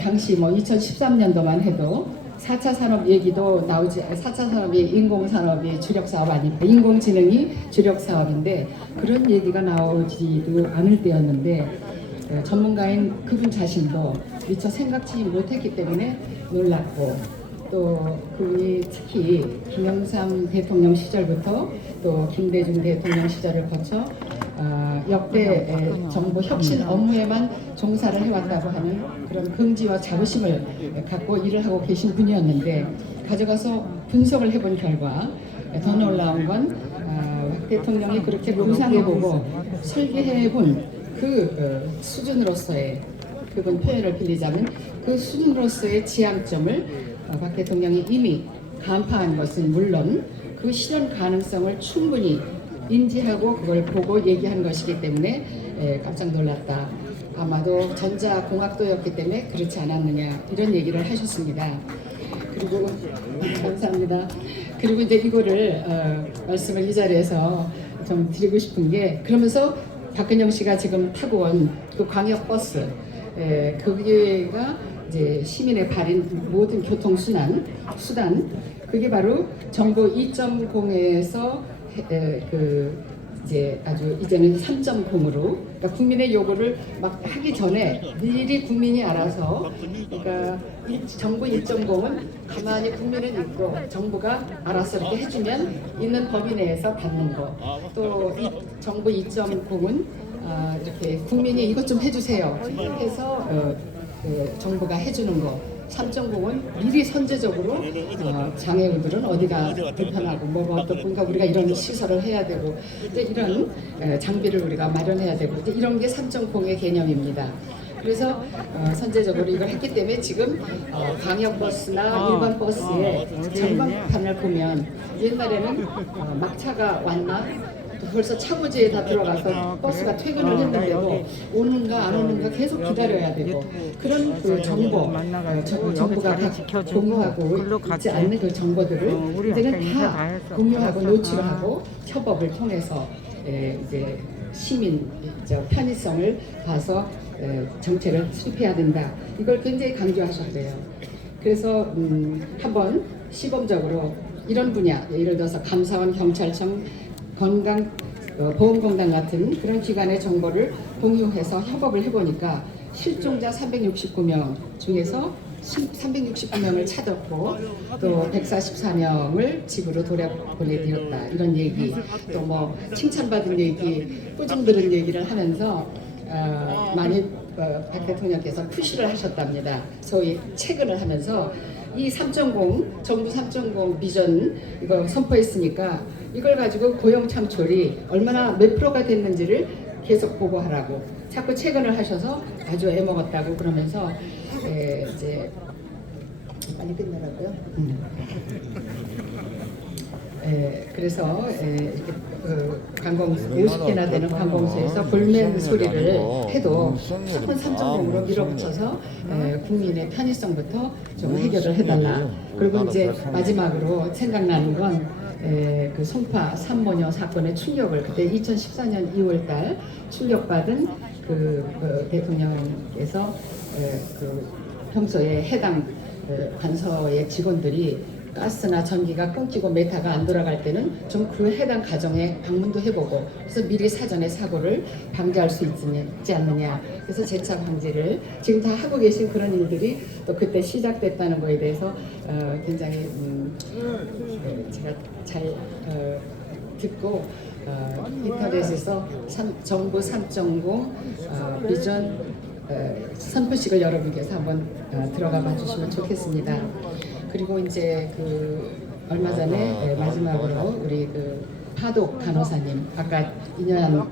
당시 뭐 2013년도만 해도 4차 산업 얘기도 나오지, 4차 산업이 인공산업이 주력 사업 아닙니까? 인공지능이 주력 사업인데 그런 얘기가 나오지도 않을 때였는데 전문가인 그분 자신도 미처 생각지 못했기 때문에 놀랐고 또 그분이 특히 김영삼 대통령 시절부터 또 김대중 대통령 시절을 거쳐 역대 정부 혁신 업무에만 종사를 해왔다고 하는 그런 긍지와 자부심을 갖고 일을 하고 계신 분이었는데 가져가서 분석을 해본 결과 더 놀라운 건 대통령이 그렇게 구상해보고 설계해본 그 수준으로서의 그분 표현을 빌리자면 그 수준으로서의 지향점을 박 대통령이 이미 간파한 것은 물론 그 실현 가능성을 충분히 인지하고 그걸 보고 얘기한 것이기 때문에 깜짝 놀랐다. 아마도 전자공학도였기 때문에 그렇지 않았느냐 이런 얘기를 하셨습니다. 그리고 감사합니다. 그리고 이제 이거를 말씀을 이 자리에서 좀 드리고 싶은 게 그러면서 박근영 씨가 지금 타고 온 그 광역버스 그게가 이제 시민의 발인 모든 교통수단 그게 바로 정부 2.0에서 이제 아주 이제는 3.0으로 그러니까 국민의 요구를 막 하기 전에 미리 국민이 알아서 그러니까 정부 1.0은 가만히 국민은 있고 정부가 알아서 이렇게 해주면 있는 범위 내에서 받는 거. 또 정부 2.0은 이렇게 국민이 이것 좀 해주세요 해서 정부가 해주는 거. 3.0은 미리 선제적으로 장애우들은 어디가 불편하고 뭐가 어떻군가 우리가 이런 시설을 해야 되고 이제 이런 장비를 우리가 마련해야 되고 이제 이런 게 3.0의 개념입니다. 그래서 선제적으로 이걸 했기 때문에 지금 광역버스나 일반 버스의 전방판을 보면 옛날에는 막차가 왔나 벌써 차고지에 다 들어가서 버스가 퇴근을 했는데도 오는가 안 오는가 계속 기다려야 되고 그런 그 정보 정부가 다 공유하고 있지 않는 그 정보들을 이제는 다 공유하고 노출하고 협업을 통해서 이제 시민 편의성을 봐서 정책을 수립해야 된다. 이걸 굉장히 강조하셨대요. 그래서 한번 시범적으로 이런 분야 예를 들어서 감사원, 경찰청, 보험공단 같은 그런 기관의 정보를 공유해서 협업을 해보니까 실종자 369명 중에서 369명을 찾았고 또 144명을 집으로 돌려보내드렸다 이런 얘기 또 뭐 칭찬받은 얘기 꾸중 들은 얘기를 하면서 많이 박 대통령께서 푸시를 하셨답니다. 소위 체근을 하면서 이 3.0 정부 3.0 비전 이거 선포했으니까 이걸 가지고 고용 창출이 얼마나 몇 프로가 됐는지를 계속 보고하라고 자꾸 체근을 하셔서 아주 애먹었다고 그러면서 이제 빨리 끝내라고요. 그래서 이렇게 관공 50개나 되는 관공서에서 볼멘 소리를 해도 무조건 3.0으로 밀어붙여서 국민의 편의성부터 좀 해결을 해달라. 그리고 이제 마지막으로 생각나는 건 그 송파 산모녀 사건의 충격을 그때 2014년 2월달 충격받은 그 대통령께서 그 평소에 해당 관서의 직원들이 가스나 전기가 끊기고 메타가 안 돌아갈 때는 좀 그 해당 가정에 방문도 해보고 그래서 미리 사전에 사고를 방지할 수 있지 않느냐. 그래서 재차 방지를 지금 다 하고 계신 그런 일들이 또 그때 시작됐다는 거에 대해서 굉장히 제가 잘 듣고 인터넷에서 정부 3.0 비전 선포식을 여러분께서 한번 들어가 봐 주시면 좋겠습니다. 그리고 이제 얼마 전에 마지막으로 우리 파독 간호사님 아까 이녀한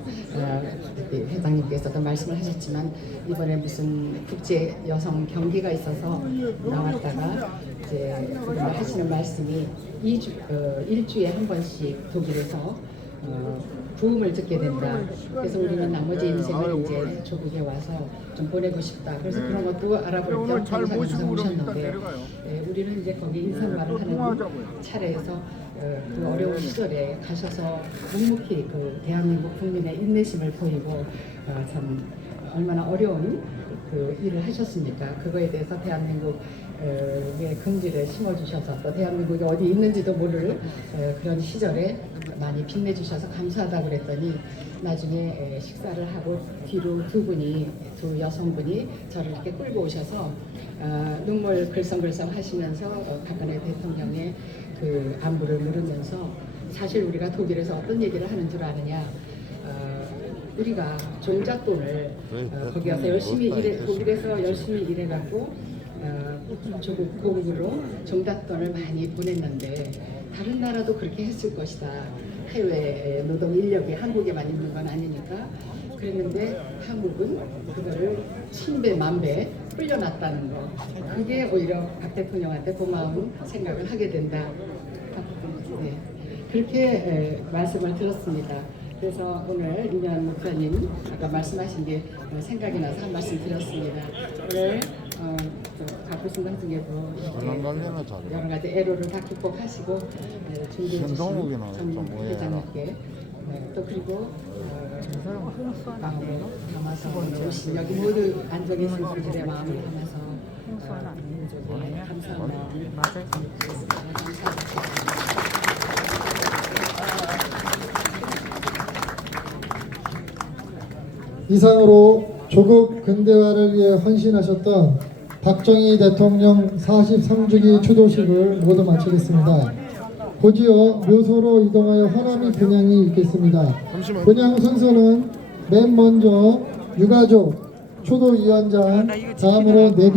회장님께서도 말씀을 하셨지만 이번에 무슨 국제 여성 경기가 있어서 나왔다가 이제 그분들 하시는 말씀이 일주에 한 번씩 독일에서 부음을 듣게 된다. 그래서 우리는 나머지 인생을 이제 조국에 와서 좀 보내고 싶다. 그래서 그런 것도 알아볼 겸 강사님께서 오셨는데 우리는 이제 거기 인사말을 하는 차례에서 그 어려운 시절에 가셔서 묵묵히 그 대한민국 국민의 인내심을 보이고 참 얼마나 어려운 그 일을 하셨습니까? 그거에 대해서 대한민국의 긍지를 심어주셔서 또 대한민국이 어디 있는지도 모를 그런 시절에 많이 빛내주셔서 감사하다고 그랬더니 나중에 식사를 하고 뒤로 두 여성분이 저를 이렇게 끌고 오셔서 눈물 글썽글썽 하시면서 박근혜 대통령의 그 안부를 물으면서 사실 우리가 독일에서 어떤 얘기를 하는 줄 아느냐. 우리가 종잣돈을 거기 와서 열심히 독일에서 열심히 일해갖고 조국 고국으로 종잣돈을 많이 보냈는데 다른 나라도 그렇게 했을 것이다. 해외 노동 인력이 한국에만 있는 건 아니니까 그랬는데 한국은 그거를 1000배, 10,000배 흘려놨다는 거. 그게 오히려 박 대통령한테 고마운 생각을 하게 된다. 네. 그렇게 말씀을 들었습니다. 그래서 오늘 이녀한 목사님 아까 말씀하신 게 생각이 나서 한 말씀 드렸습니다. 오늘 바쁘신 것 중에도 여러 가지 애로를 다 극복하시고 준비해 주신 전 회장님께 또 그리고 마음을 담아서 오신 여기 모두 앉아 계신 분들의 마음을 담아서 감사합니다. 이상으로 조국 근대화를 위해 헌신하셨던 박정희 대통령 43주기 추도식을 모두 마치겠습니다. 곧이어 묘소로 이동하여 허남이 분향이 있겠습니다. 분향 순서는 맨 먼저 유가족, 추도위원장, 다음으로 내비